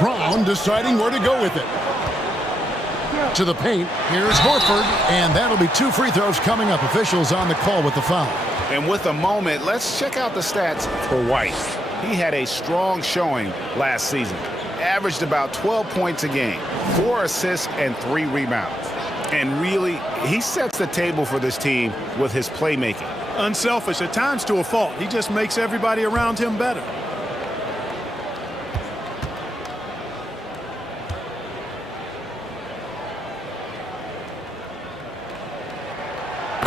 Brown deciding where to go with it. To the paint. Here's Horford. And that'll be 2 free throws coming up. Officials on the call with the foul. And with a moment, let's check out the stats for White. He had a strong showing last season. Averaged about 12 points a game, 4 assists, and 3 rebounds. And really, he sets the table for this team with his playmaking. Unselfish, at times to a fault. He just makes everybody around him better.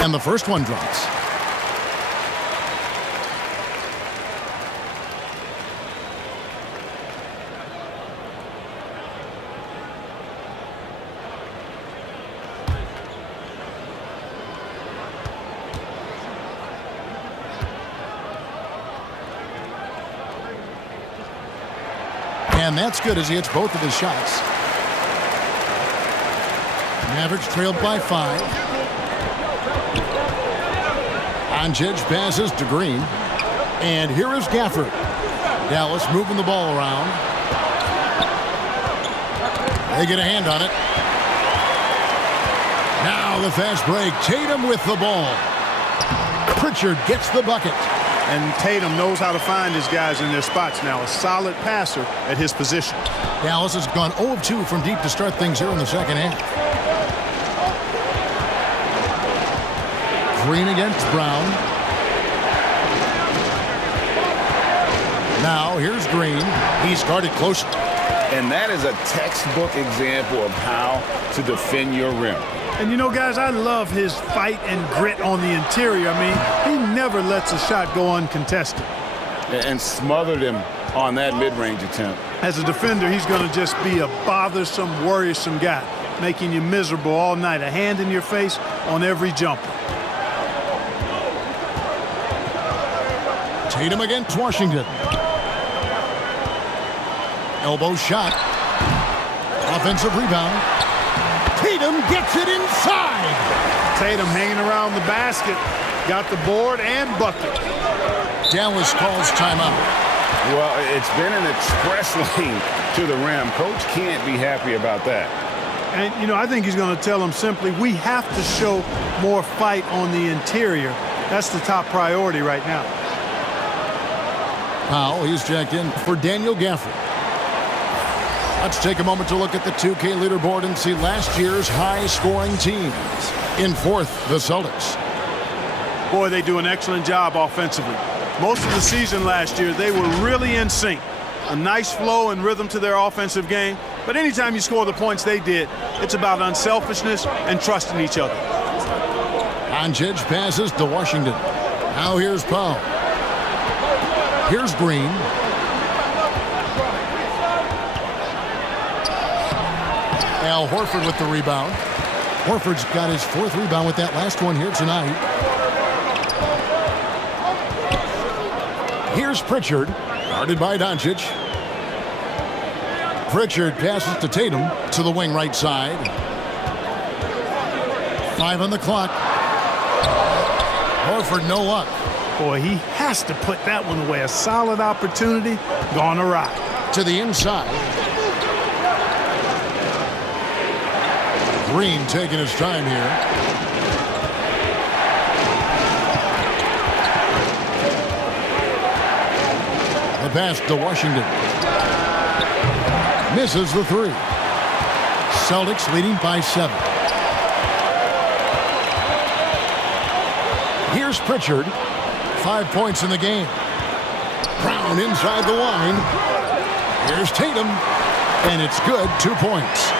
And the first one drops. And that's good as he hits both of his shots. Mavericks trailed by 5. Doncic passes to Green. And here is Gafford. Dallas moving the ball around. They get a hand on it. Now the fast break. Tatum with the ball. Pritchard gets the bucket. And Tatum knows how to find his guys in their spots now. A solid passer at his position. Dallas has gone 0 of 2 from deep to start things here in the second half. Green against Brown. Now here's Green. He's guarded closely. And that is a textbook example of how to defend your rim. And you know, guys, I love his fight and grit on the interior. I mean, he never lets a shot go uncontested. And smothered him on that mid-range attempt. As a defender, he's going to just be a bothersome, worrisome guy, making you miserable all night. A hand in your face on every jumper. Tatum against Washington. Elbow shot. Offensive rebound. Tatum gets it inside. Tatum hanging around the basket. Got the board and bucket. Dallas calls timeout. Well, it's been an express lane to the rim. Coach can't be happy about that. And, you know, I think he's going to tell them simply, we have to show more fight on the interior. That's the top priority right now. Powell, he's checked in for Daniel Gafford. Let's take a moment to look at the 2K leaderboard and see last year's high-scoring teams. In fourth, the Celtics. Boy, they do an excellent job offensively. Most of the season last year, they were really in sync. A nice flow and rhythm to their offensive game. But anytime you score the points they did, it's about unselfishness and trusting each other. Doncic passes to Washington. Now here's Powell. Here's Green. Al Horford with the rebound. Horford's got his 4th rebound with that last one here tonight. Here's Pritchard, guarded by Doncic. Pritchard passes to Tatum to the wing right side. 5 on the clock. Horford no luck. Boy, he has to put that one away. A solid opportunity gone awry. To the inside. Green taking his time here. The pass to Washington. Misses the 3. Celtics leading by 7. Here's Pritchard. 5 points in the game. Brown inside the line. Here's Tatum. And it's good. 2 points.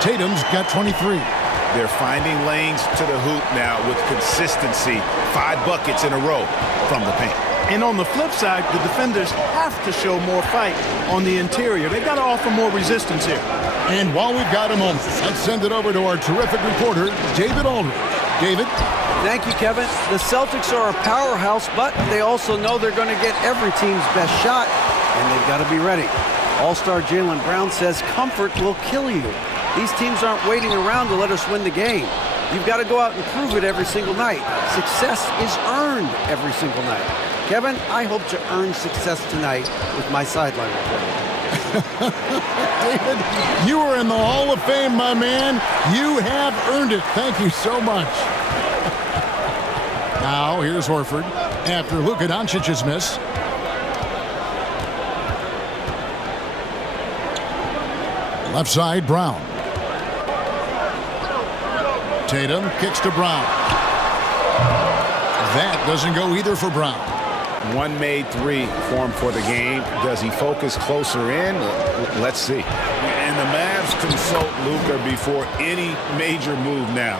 Tatum's got 23. They're finding lanes to the hoop now with consistency. 5 buckets in a row from the paint. And on the flip side, the defenders have to show more fight on the interior. They've got to offer more resistance here. And while we've got a moment, let's send it over to our terrific reporter, David Aldridge. David? Thank you, Kevin. The Celtics are a powerhouse, but they also know they're going to get every team's best shot, and they've got to be ready. All-star Jaylen Brown says comfort will kill you. These teams aren't waiting around to let us win the game. You've got to go out and prove it every single night. Success is earned every single night. Kevin, I hope to earn success tonight with my sideline report. David, you are in the Hall of Fame, my man. You have earned it. Thank you so much. Now, here's Horford after Luka Doncic's miss. Left side, Brown. Tatum kicks to Brown. That doesn't go either for Brown. One made 3 formed for the game. Does he focus closer in? Let's see. And the Mavs consult Luka before any major move now.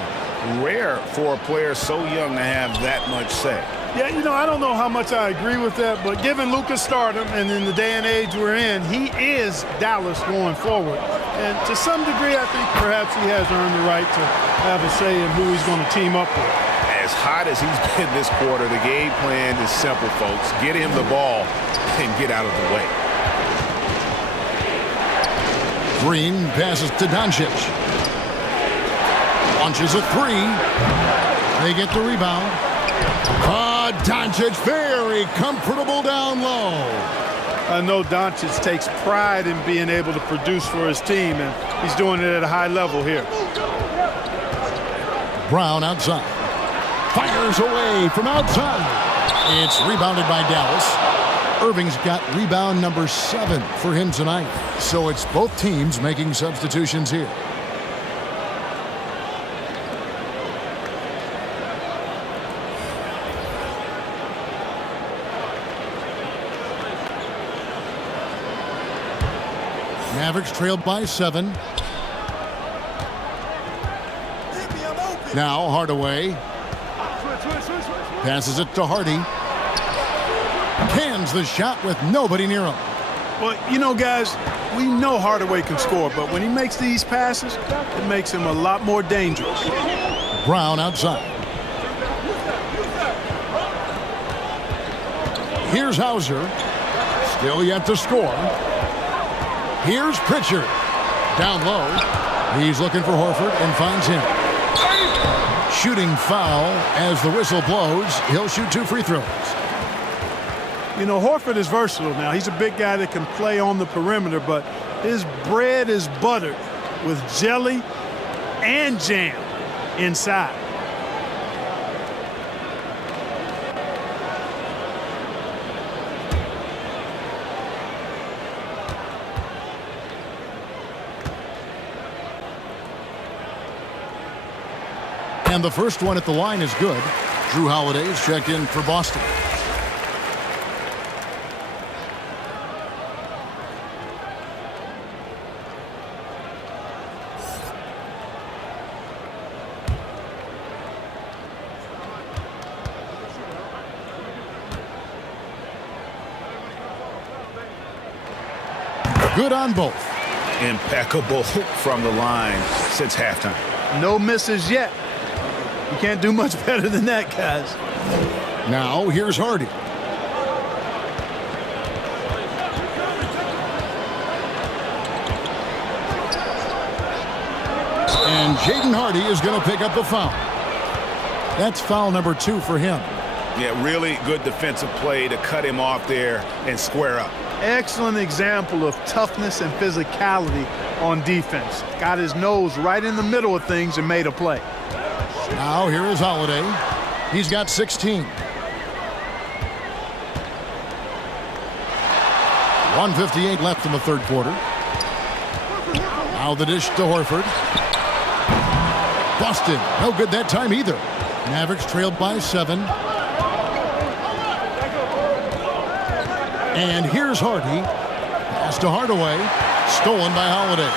Rare for a player so young to have that much say. Yeah, you know, I don't know how much I agree with that, but given Luka's stardom and in the day and age we're in, he is Dallas going forward. And to some degree, I think perhaps he has earned the right to have a say in who he's going to team up with. As hot as he's been this quarter, the game plan is simple, folks. Get him the ball and get out of the way. Green passes to Doncic. Launches a three. They get the rebound. Doncic very comfortable down low. I know Doncic takes pride in being able to produce for his team, and he's doing it at a high level here. Brown outside. Fires away from outside. It's rebounded by Dallas. Irving's got rebound number 7 for him tonight. So it's both teams making substitutions here. Mavericks trailed by 7. Now Hardaway passes it to Hardy. Cans the shot with nobody near him. Well, you know, guys, we know Hardaway can score, but when he makes these passes, it makes him a lot more dangerous. Brown outside. Here's Hauser. Still yet to score. Here's Pritchard. Down low. He's looking for Horford and finds him. Shooting foul as the whistle blows. He'll shoot 2 free throws. You know, Horford is versatile now. He's a big guy that can play on the perimeter, but his bread is buttered with jelly and jam inside. And the first one at the line is good. Drew Holiday's checked in for Boston. Good on both. Impeccable from the line since halftime. No misses yet. You can't do much better than that, guys. Now here's Hardy. And Jaden Hardy is going to pick up a foul. That's foul number 2 for him. Yeah, really good defensive play to cut him off there and square up. Excellent example of toughness and physicality on defense. Got his nose right in the middle of things and made a play. Now here is Holiday. He's got 16. 1:58 left in the third quarter. Now the dish to Horford. Boston, no good that time either. Mavericks trailed by 7. And here's Hardy. Pass to Hardaway. Stolen by Holiday.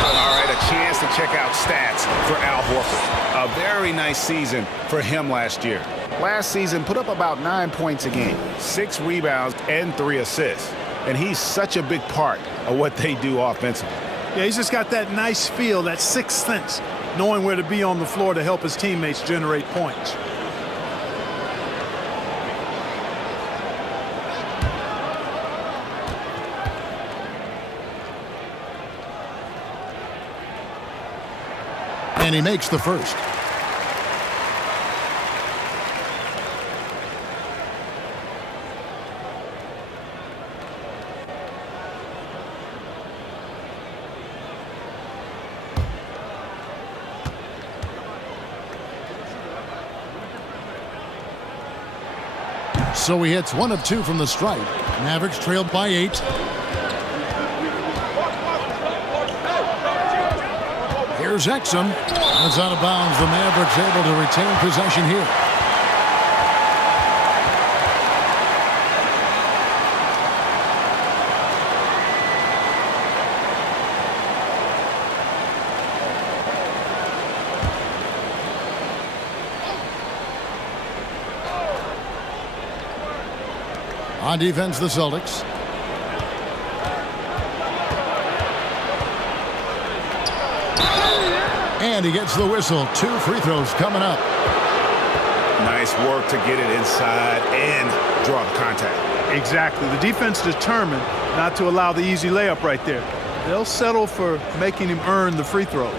All right, a chance to check out stats for Al Horford. A very nice season for him last year. Last season put up about 9 points a game, 6 rebounds, and 3 assists. And he's such a big part of what they do offensively. Yeah, he's just got that nice feel, that sixth sense, knowing where to be on the floor to help his teammates generate points. And he makes the first. So he hits 1 of 2 from the stripe. Mavericks trailed by 8. Here's Exum. It's out of bounds. The Mavericks able to retain possession here. On defense, the Celtics. And he gets the whistle. 2 free throws coming up. Nice work to get it inside and draw the contact. Exactly. The defense determined not to allow the easy layup right there. They'll settle for making him earn the free throws.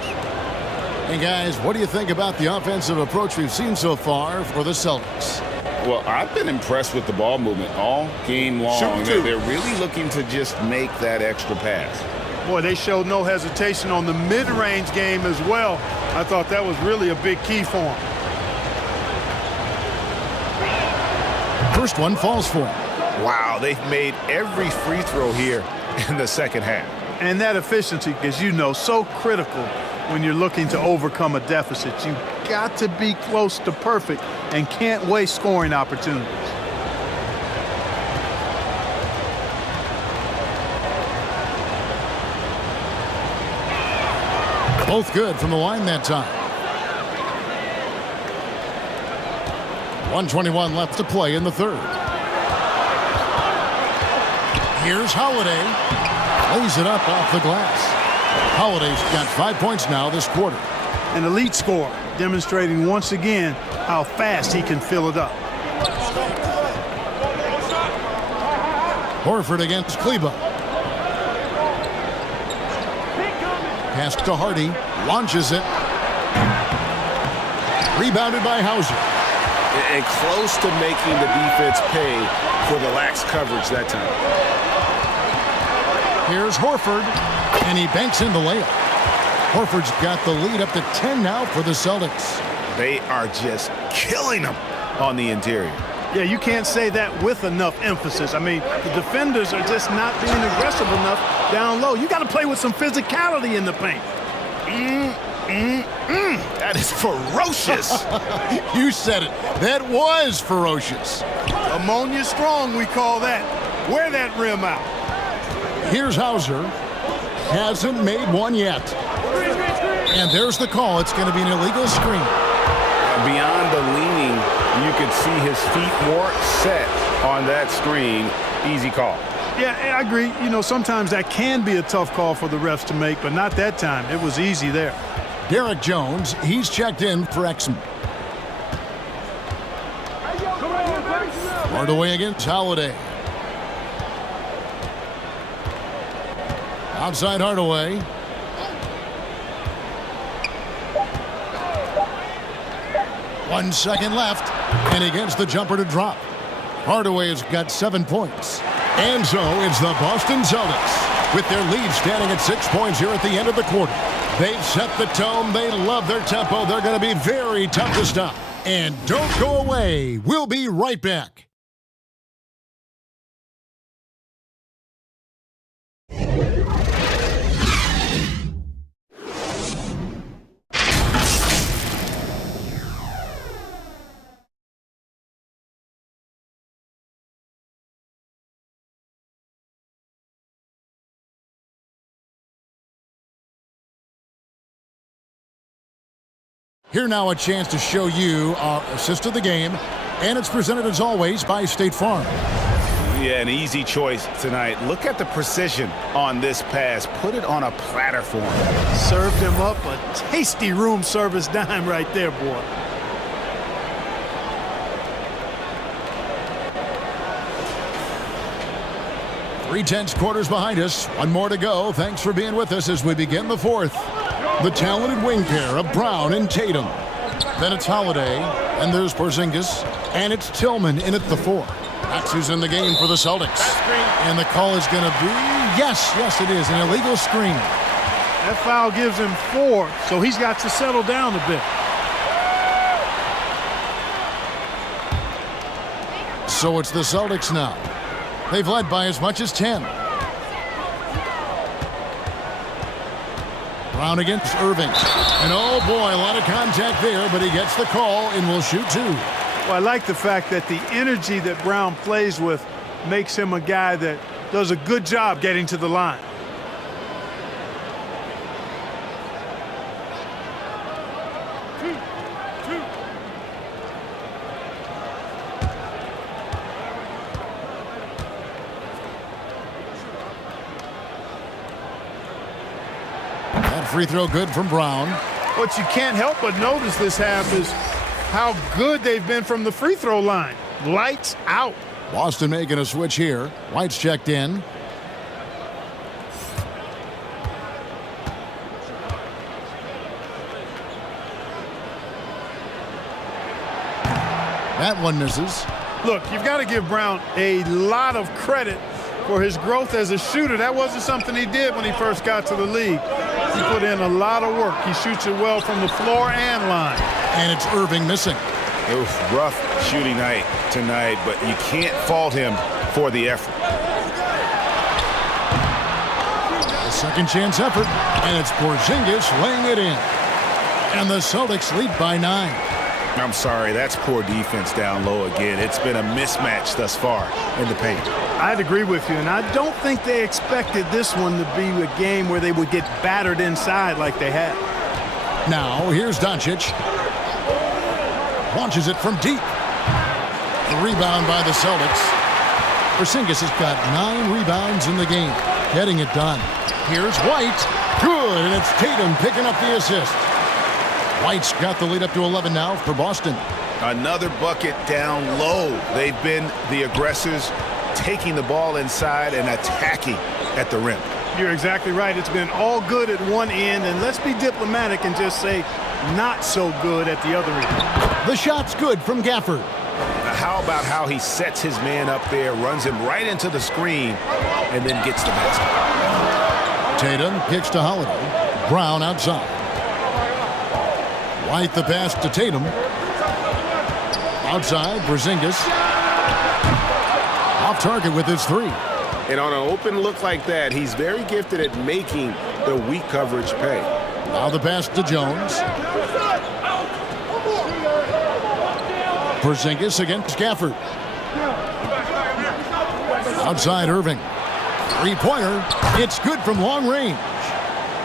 Hey, guys, what do you think about the offensive approach we've seen so far for the Celtics? Well, I've been impressed with the ball movement all game long. They're really looking to just make that extra pass. Boy, they showed no hesitation on the mid-range game as well. I thought that was really a big key for them. First one falls for him. Wow, they've made every free throw here in the second half. And that efficiency, as you know, so critical when you're looking to overcome a deficit. You've got to be close to perfect and can't waste scoring opportunities. Both good from the line that time. 1:21 left to play in the third. Here's Holiday. Lays it up off the glass. Holiday's got 5 points now this quarter. An elite scorer, demonstrating once again how fast he can fill it up. Horford against Kleba. Pass to Hardy. Launches it. Rebounded by Hauser. And close to making the defense pay for the lax coverage that time. Here's Horford, and he banks in the layup. Horford's got the lead up to 10 now for the Celtics. They are just killing them on the interior. Yeah, you can't say that with enough emphasis. I mean, the defenders are just not being aggressive enough down low. You got to play with some physicality in the paint. That is ferocious. You said it. That was ferocious. Ammonia strong, we call that. Wear that rim out. Here's Hauser. Hasn't made one yet. And there's the call. It's going to be an illegal screen. Beyond the leaning, you could see his feet more set on that screen. Easy call. Yeah, I agree. You know, sometimes that can be a tough call for the refs to make, but not that time. It was easy there. Derek Jones, he's checked in for Exum. Hardaway against Holiday. Outside Hardaway. One second left, and he gets the jumper to drop. Hardaway has got 7 points. And so it's the Boston Celtics with their lead standing at 6 points here at the end of the quarter. They've set the tone. They love their tempo. They're going to be very tough to stop. And don't go away. We'll be right back. Here now a chance to show you our assist of the game, and it's presented as always by State Farm. Yeah, an easy choice tonight. Look at the precision on this pass. Put it on a platter for him. Served him up a tasty room service dime right there, boy. Three-tenths quarters behind us. One more to go. Thanks for being with us as we begin the fourth. The talented wing pair of Brown and Tatum. Then it's Holiday, and there's Porzingis, and it's Tillman in at the 4. That's who's in the game for the Celtics. And the call is going to be, yes, it is, an illegal screen. That foul gives him 4, so he's got to settle down a bit. So it's the Celtics now. They've led by as much as 10. Brown against Irving. And oh boy, a lot of contact there, but he gets the call and will shoot 2. Well, I like the fact that the energy that Brown plays with makes him a guy that does a good job getting to the line. That free throw good from Brown. What you can't help but notice this half is how good they've been from the free throw line. Lights out. Boston making a switch here. White's checked in. That one misses. Look, you've got to give Brown a lot of credit for his growth as a shooter. That wasn't something he did when he first got to the league. He put in a lot of work. He shoots it well from the floor and line. And it's Irving missing. Oof, rough shooting night tonight, but you can't fault him for the effort. A second chance effort, and it's Porzingis laying it in. And the Celtics lead by 9. I'm sorry, that's poor defense down low again. It's been a mismatch thus far in the paint. I'd agree with you, and I don't think they expected this one to be a game where they would get battered inside like they had. Now, here's Doncic. Launches it from deep. The rebound by the Celtics. Porzingis has got 9 rebounds in the game, getting it done. Here's White. Good, and it's Tatum picking up the assist. White's got the lead up to 11 now for Boston. Another bucket down low. They've been the aggressors, taking the ball inside and attacking at the rim. You're exactly right. It's been all good at one end, and let's be diplomatic and just say not so good at the other end. The shot's good from Gafford. Now, how about how he sets his man up there, runs him right into the screen, and then gets the basket. Tatum kicks to Holiday. Brown outside. White the pass to Tatum. Outside, Porzingis. Off target with his 3. And on an open look like that, he's very gifted at making the weak coverage pay. Now the pass to Jones. Porzingis against Gafford. Outside Irving. 3-pointer. It's good from long range.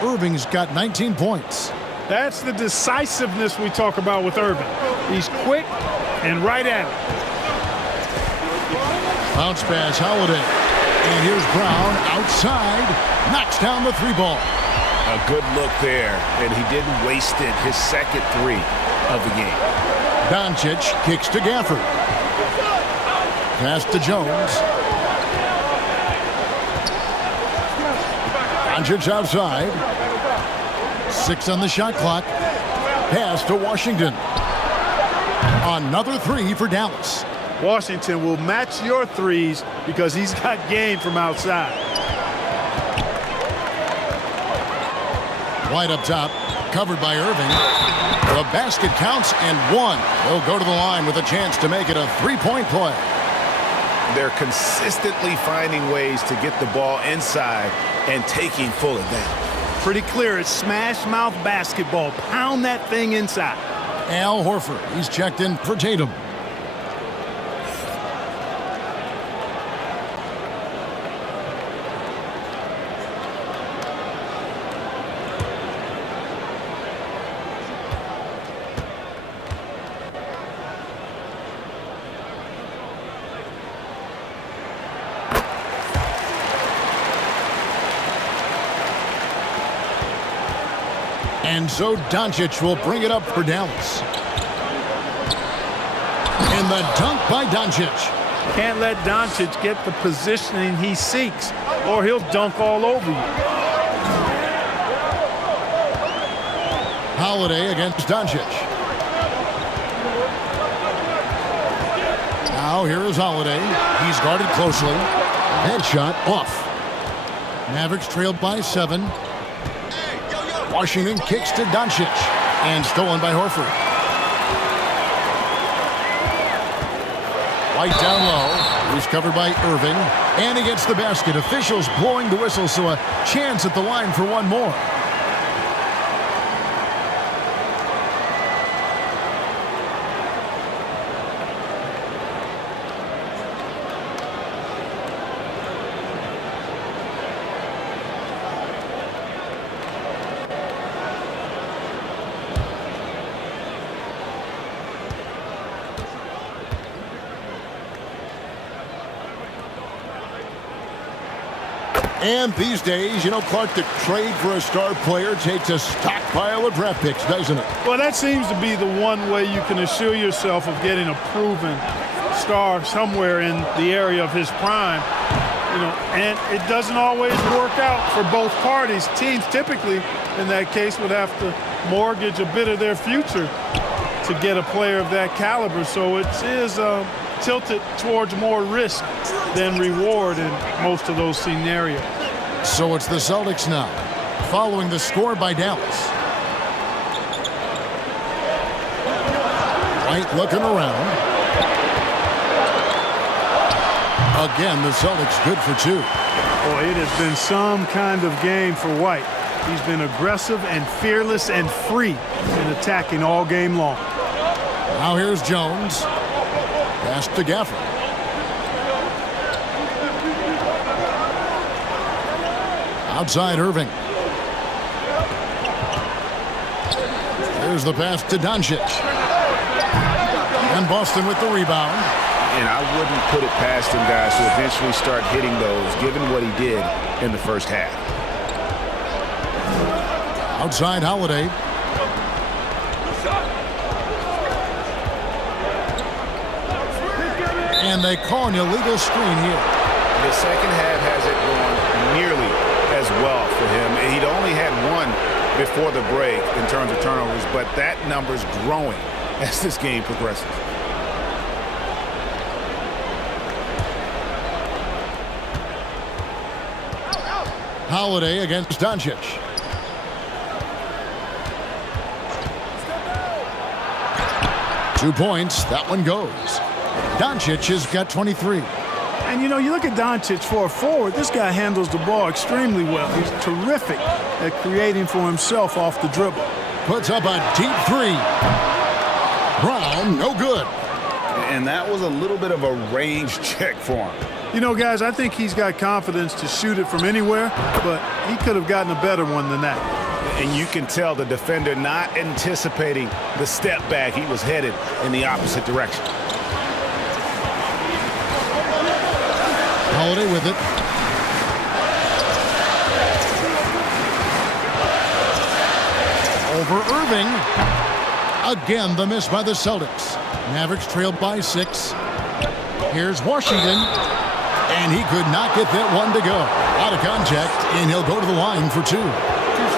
Irving's got 19 points. That's the decisiveness we talk about with Irving. He's quick and right at it. Bounce pass, Holiday. And here's Brown outside. Knocks down the 3-ball. A good look there, and he didn't waste it. His second 3 of the game. Doncic kicks to Gafford. Pass to Jones. Doncic outside. 6 on the shot clock. Pass to Washington. Another 3 for Dallas. Washington will match your 3s because he's got game from outside. White up top, covered by Irving. The basket counts and 1. They'll go to the line with a chance to make it a 3-point play. They're consistently finding ways to get the ball inside and taking full advantage. Pretty clear, it's smash mouth basketball. Pound that thing inside. Al Horford, he's checked in for Tatum. And so Doncic will bring it up for Dallas. And the dunk by Doncic. Can't let Doncic get the positioning he seeks, or he'll dunk all over you. Holiday against Doncic. Now here is Holiday. He's guarded closely. Headshot off. Mavericks trailed by 7. Washington kicks to Doncic. And stolen by Horford. White down low. He's covered by Irving. And he gets the basket. Officials blowing the whistle, so a chance at the line for one more. And these days, you know, Clark, the trade for a star player takes a stockpile of draft picks, doesn't it? Well, that seems to be the one way you can assure yourself of getting a proven star somewhere in the area of his prime. You know, and it doesn't always work out for both parties. Teams typically, in that case, would have to mortgage a bit of their future to get a player of that caliber. So it is tilted towards more risk than reward in most of those scenarios. So it's the Celtics now, following the score by Dallas. White looking around. Again, the Celtics good for two. Boy, it has been some kind of game for White. He's been aggressive and fearless and free in attacking all game long. Now here's Jones. Pass to Gafford. Outside Irving. Here's the pass to Doncic. And Boston with the rebound. And I wouldn't put it past him, guys, to eventually start hitting those, given what he did in the first half. Outside Holiday. And they call an illegal screen here. The second half hasn't gone nearly as well for him. He'd only had one before the break in terms of turnovers, but that number's growing as this game progresses. Holiday against Doncic. Two points. That one goes. Doncic has got 23. And, you know, you look at Doncic for a forward, this guy handles the ball extremely well. He's terrific at creating for himself off the dribble. Puts up a deep three. Brown, no good. And that was a little bit of a range check for him. You know, guys, I think he's got confidence to shoot it from anywhere, but he could have gotten a better one than that. And you can tell the defender not anticipating the step back. He was headed in the opposite direction. Holiday with it. Over Irving. Again, the miss by the Celtics. Mavericks trailed by 6. Here's Washington. And he could not get that one to go. Out of contact, and he'll go to the line for 2.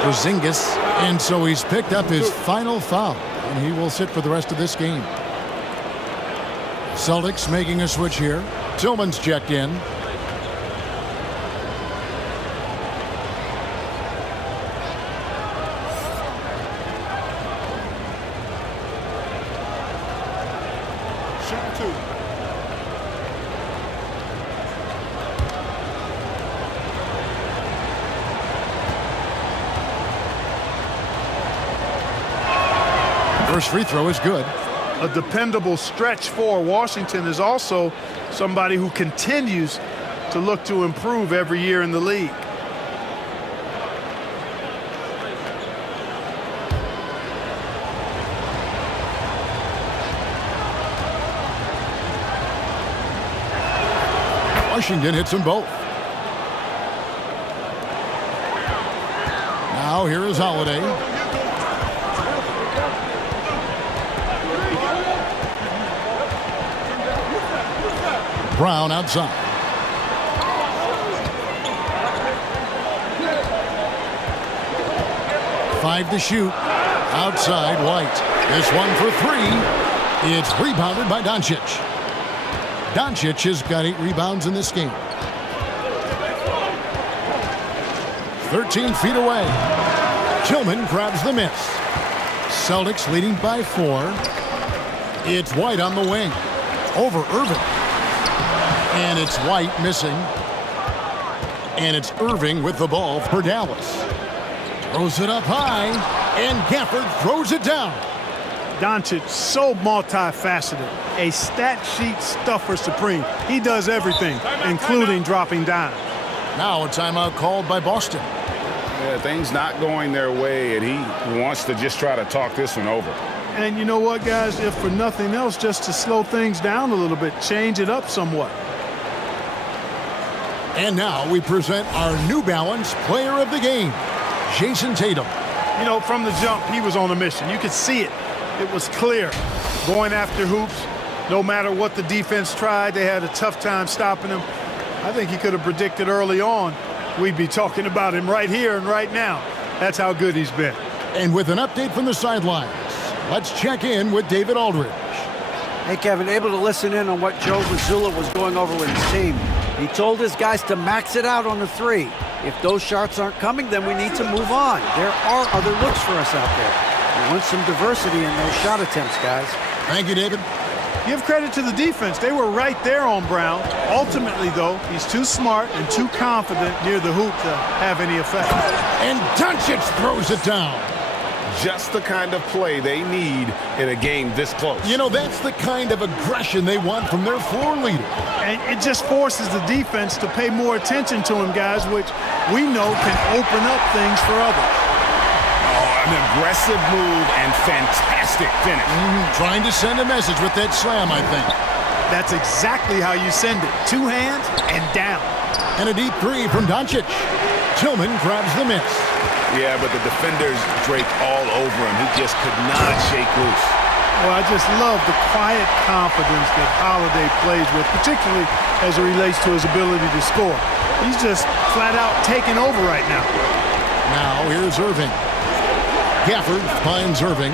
Porzingis, and so he's picked up his final foul, and he will sit for the rest of this game. Celtics making a switch here. Tillman's checked in. Shooting 2. First free throw is good. A dependable stretch for Washington is also somebody who continues to look to improve every year in the league. Washington hits them both. Now here is Holiday. Brown outside. Five to shoot. Outside White. This one for 3. It's rebounded by Doncic. Doncic has got 8 rebounds in this game. 13 feet away. Tillman grabs the miss. Celtics leading by 4. It's White on the wing. Over Irving. And it's White missing. And it's Irving with the ball for Dallas. Throws it up high. And Gafford throws it down. Doncic, so multifaceted. A stat sheet stuffer supreme. He does everything, including dropping down. Now a timeout called by Boston. Yeah, things not going their way, and he wants to just try to talk this one over. And you know what, guys? If for nothing else, just to slow things down a little bit, change it up somewhat. And now we present our New Balance Player of the Game, Jason Tatum. You know, from the jump, he was on a mission. You could see it. It was clear. Going after hoops, no matter what the defense tried, they had a tough time stopping him. I think he could have predicted early on we'd be talking about him right here and right now. That's how good he's been. And with an update from the sidelines, let's check in with David Aldridge. Hey, Kevin, able to listen in on what Joe Mazzulla was going over with his team. He told his guys to max it out on the three. If those shots aren't coming, then we need to move on. There are other looks for us out there. We want some diversity in those shot attempts, guys. Thank you, David. Give credit to the defense. They were right there on Brown. Ultimately, though, he's too smart and too confident near the hoop to have any effect. And Doncic throws it down. Just the kind of play they need in a game this close. You know, that's the kind of aggression they want from their floor leader. And it just forces the defense to pay more attention to him, guys, which we know can open up things for others. An aggressive move and fantastic finish. Trying to send a message with that slam, I think. That's exactly how you send it. Two hands and down. And a deep three from Doncic. Tillman grabs the miss. Yeah, but the defenders draped all over him. He just could not shake loose. Well, I just love the quiet confidence that Holiday plays with, particularly as it relates to his ability to score. He's just flat out taking over right now. Now here's Irving. Gafford finds Irving.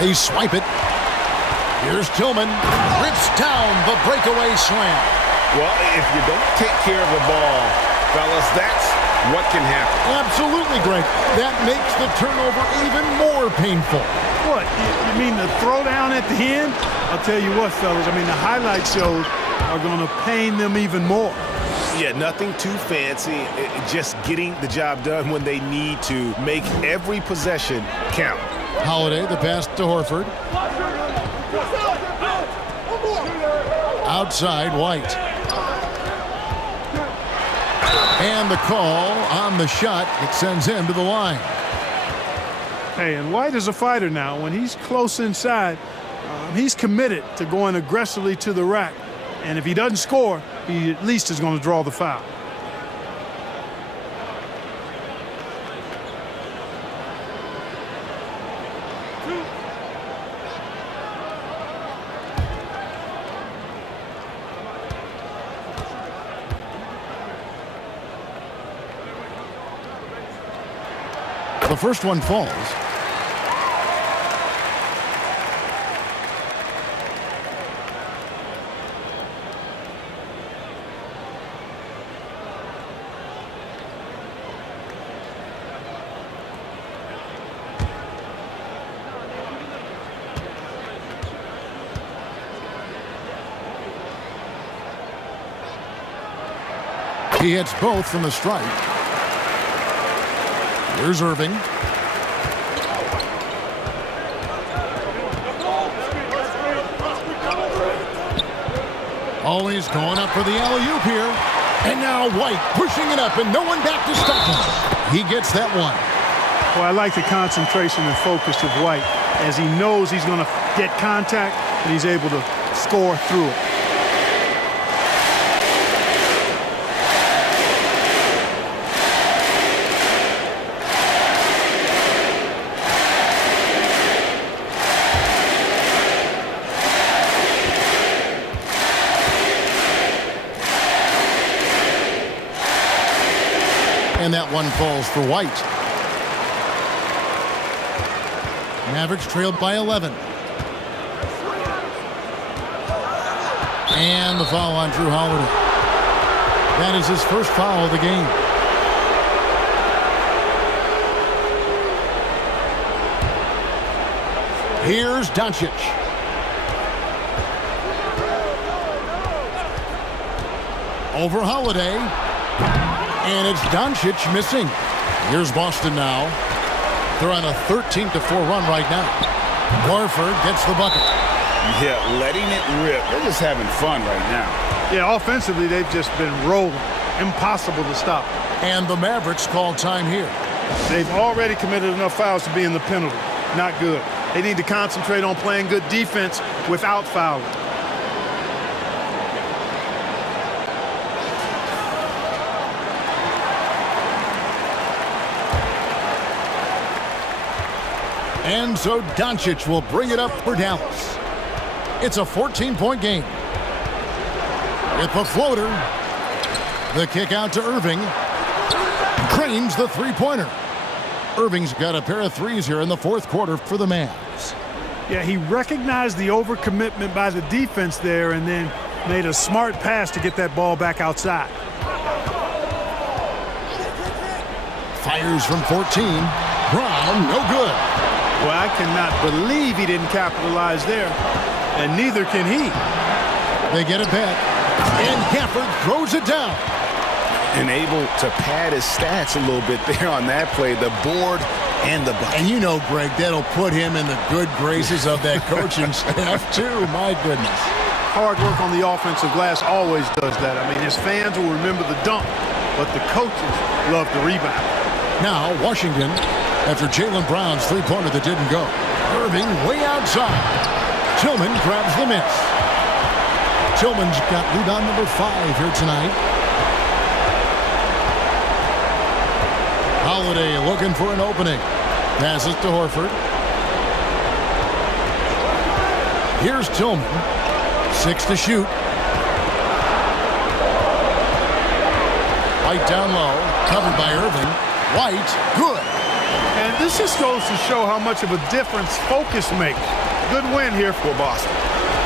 They swipe it. Here's Tillman. Rips down the breakaway slam. Well, if you don't take care of the ball, fellas, that's what can happen. Absolutely, Greg. That makes the turnover even more painful. What? You mean the throwdown at the end? I'll tell you what, fellas. I mean, the highlight shows are going to pain them even more. Yeah, nothing too fancy. Just getting the job done when they need to. Make every possession count. Holiday, the pass to Horford. Outside, White. And the call on the shot that sends him to the line. Hey, and White is a fighter now. When he's close inside, he's committed to going aggressively to the rack. And if he doesn't score, he at least is going to draw the foul. The first one falls. He hits both from the strike. Here's Irving. Always going up for the alley-oop here. And now White pushing it up and no one back to stop him. He gets that one. Well, I like the concentration and focus of White as he knows he's going to get contact and he's able to score through it. And that one falls for White. Mavericks trailed by 11. And the foul on Drew Holiday. That is his first foul of the game. Here's Doncic. Over Holiday. And it's Doncic missing. Here's Boston now. They're on a 13-4 run right now. Horford gets the bucket. Yeah, letting it rip. They're just having fun right now. Yeah, offensively, they've just been rolling. Impossible to stop. And the Mavericks call time here. They've already committed enough fouls to be in the penalty. Not good. They need to concentrate on playing good defense without fouling. And so Doncic will bring it up for Dallas. It's a 14-point game. With the floater. The kick out to Irving. Cranes the three-pointer. Irving's got a pair of threes here in the fourth quarter for the Mavs. Yeah, he recognized the overcommitment by the defense there and then made a smart pass to get that ball back outside. Fires from 14. Brown, no good. Well, I cannot believe he didn't capitalize there, and neither can he. They get it back, and Gafford throws it down. And able to pad his stats a little bit there on that play, the board and the bucket. And you know, Greg, that'll put him in the good graces of that coaching staff, too. My goodness. Hard work on the offensive glass always does that. I mean, his fans will remember the dunk, but the coaches love the rebound. Now, Washington, after Jaylen Brown's three-pointer that didn't go. Irving way outside. Tillman grabs the miss. Tillman's got rebound number 5 here tonight. Holiday looking for an opening. Passes to Horford. Here's Tillman. 6 to shoot. White down low. Covered by Irving. White, good. And this just goes to show how much of a difference focus makes. Good win here for Boston.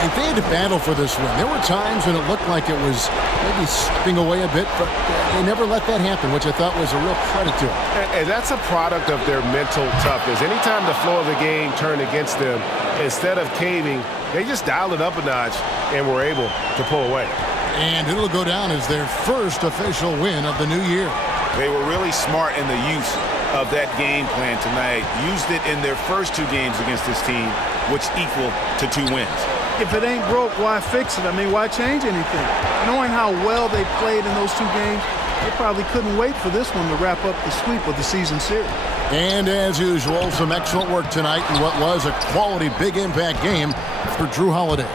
And they had to battle for this win. There were times when it looked like it was maybe slipping away a bit, but they never let that happen, which I thought was a real credit to them. And that's a product of their mental toughness. Anytime the flow of the game turned against them, instead of caving, they just dialed it up a notch and were able to pull away. And it'll go down as their first official win of the new year. They were really smart in the use of that game plan tonight. Used it in their first 2 games against this team, which equal to 2 wins. If it ain't broke, why fix it? I mean, why change anything? Knowing how well they played in those 2 games, they probably couldn't wait for this one to wrap up the sweep of the season series. And as usual, some excellent work tonight in what was a quality big impact game for Drew Holiday.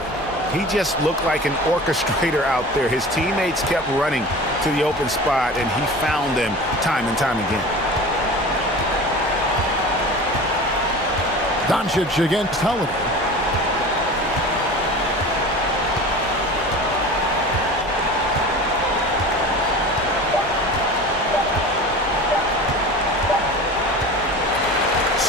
He just looked like an orchestrator out there. His teammates kept running to the open spot, and he found them time and time again. Doncic against Holiday.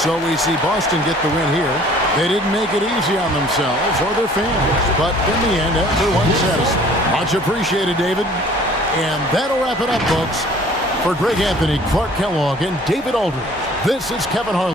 So we see Boston get the win here. They didn't make it easy on themselves or their fans, but in the end, everyone's satisfied. Much appreciated, David. And that'll wrap it up, folks. For Greg Anthony, Clark Kellogg, and David Aldridge, this is Kevin Harlan.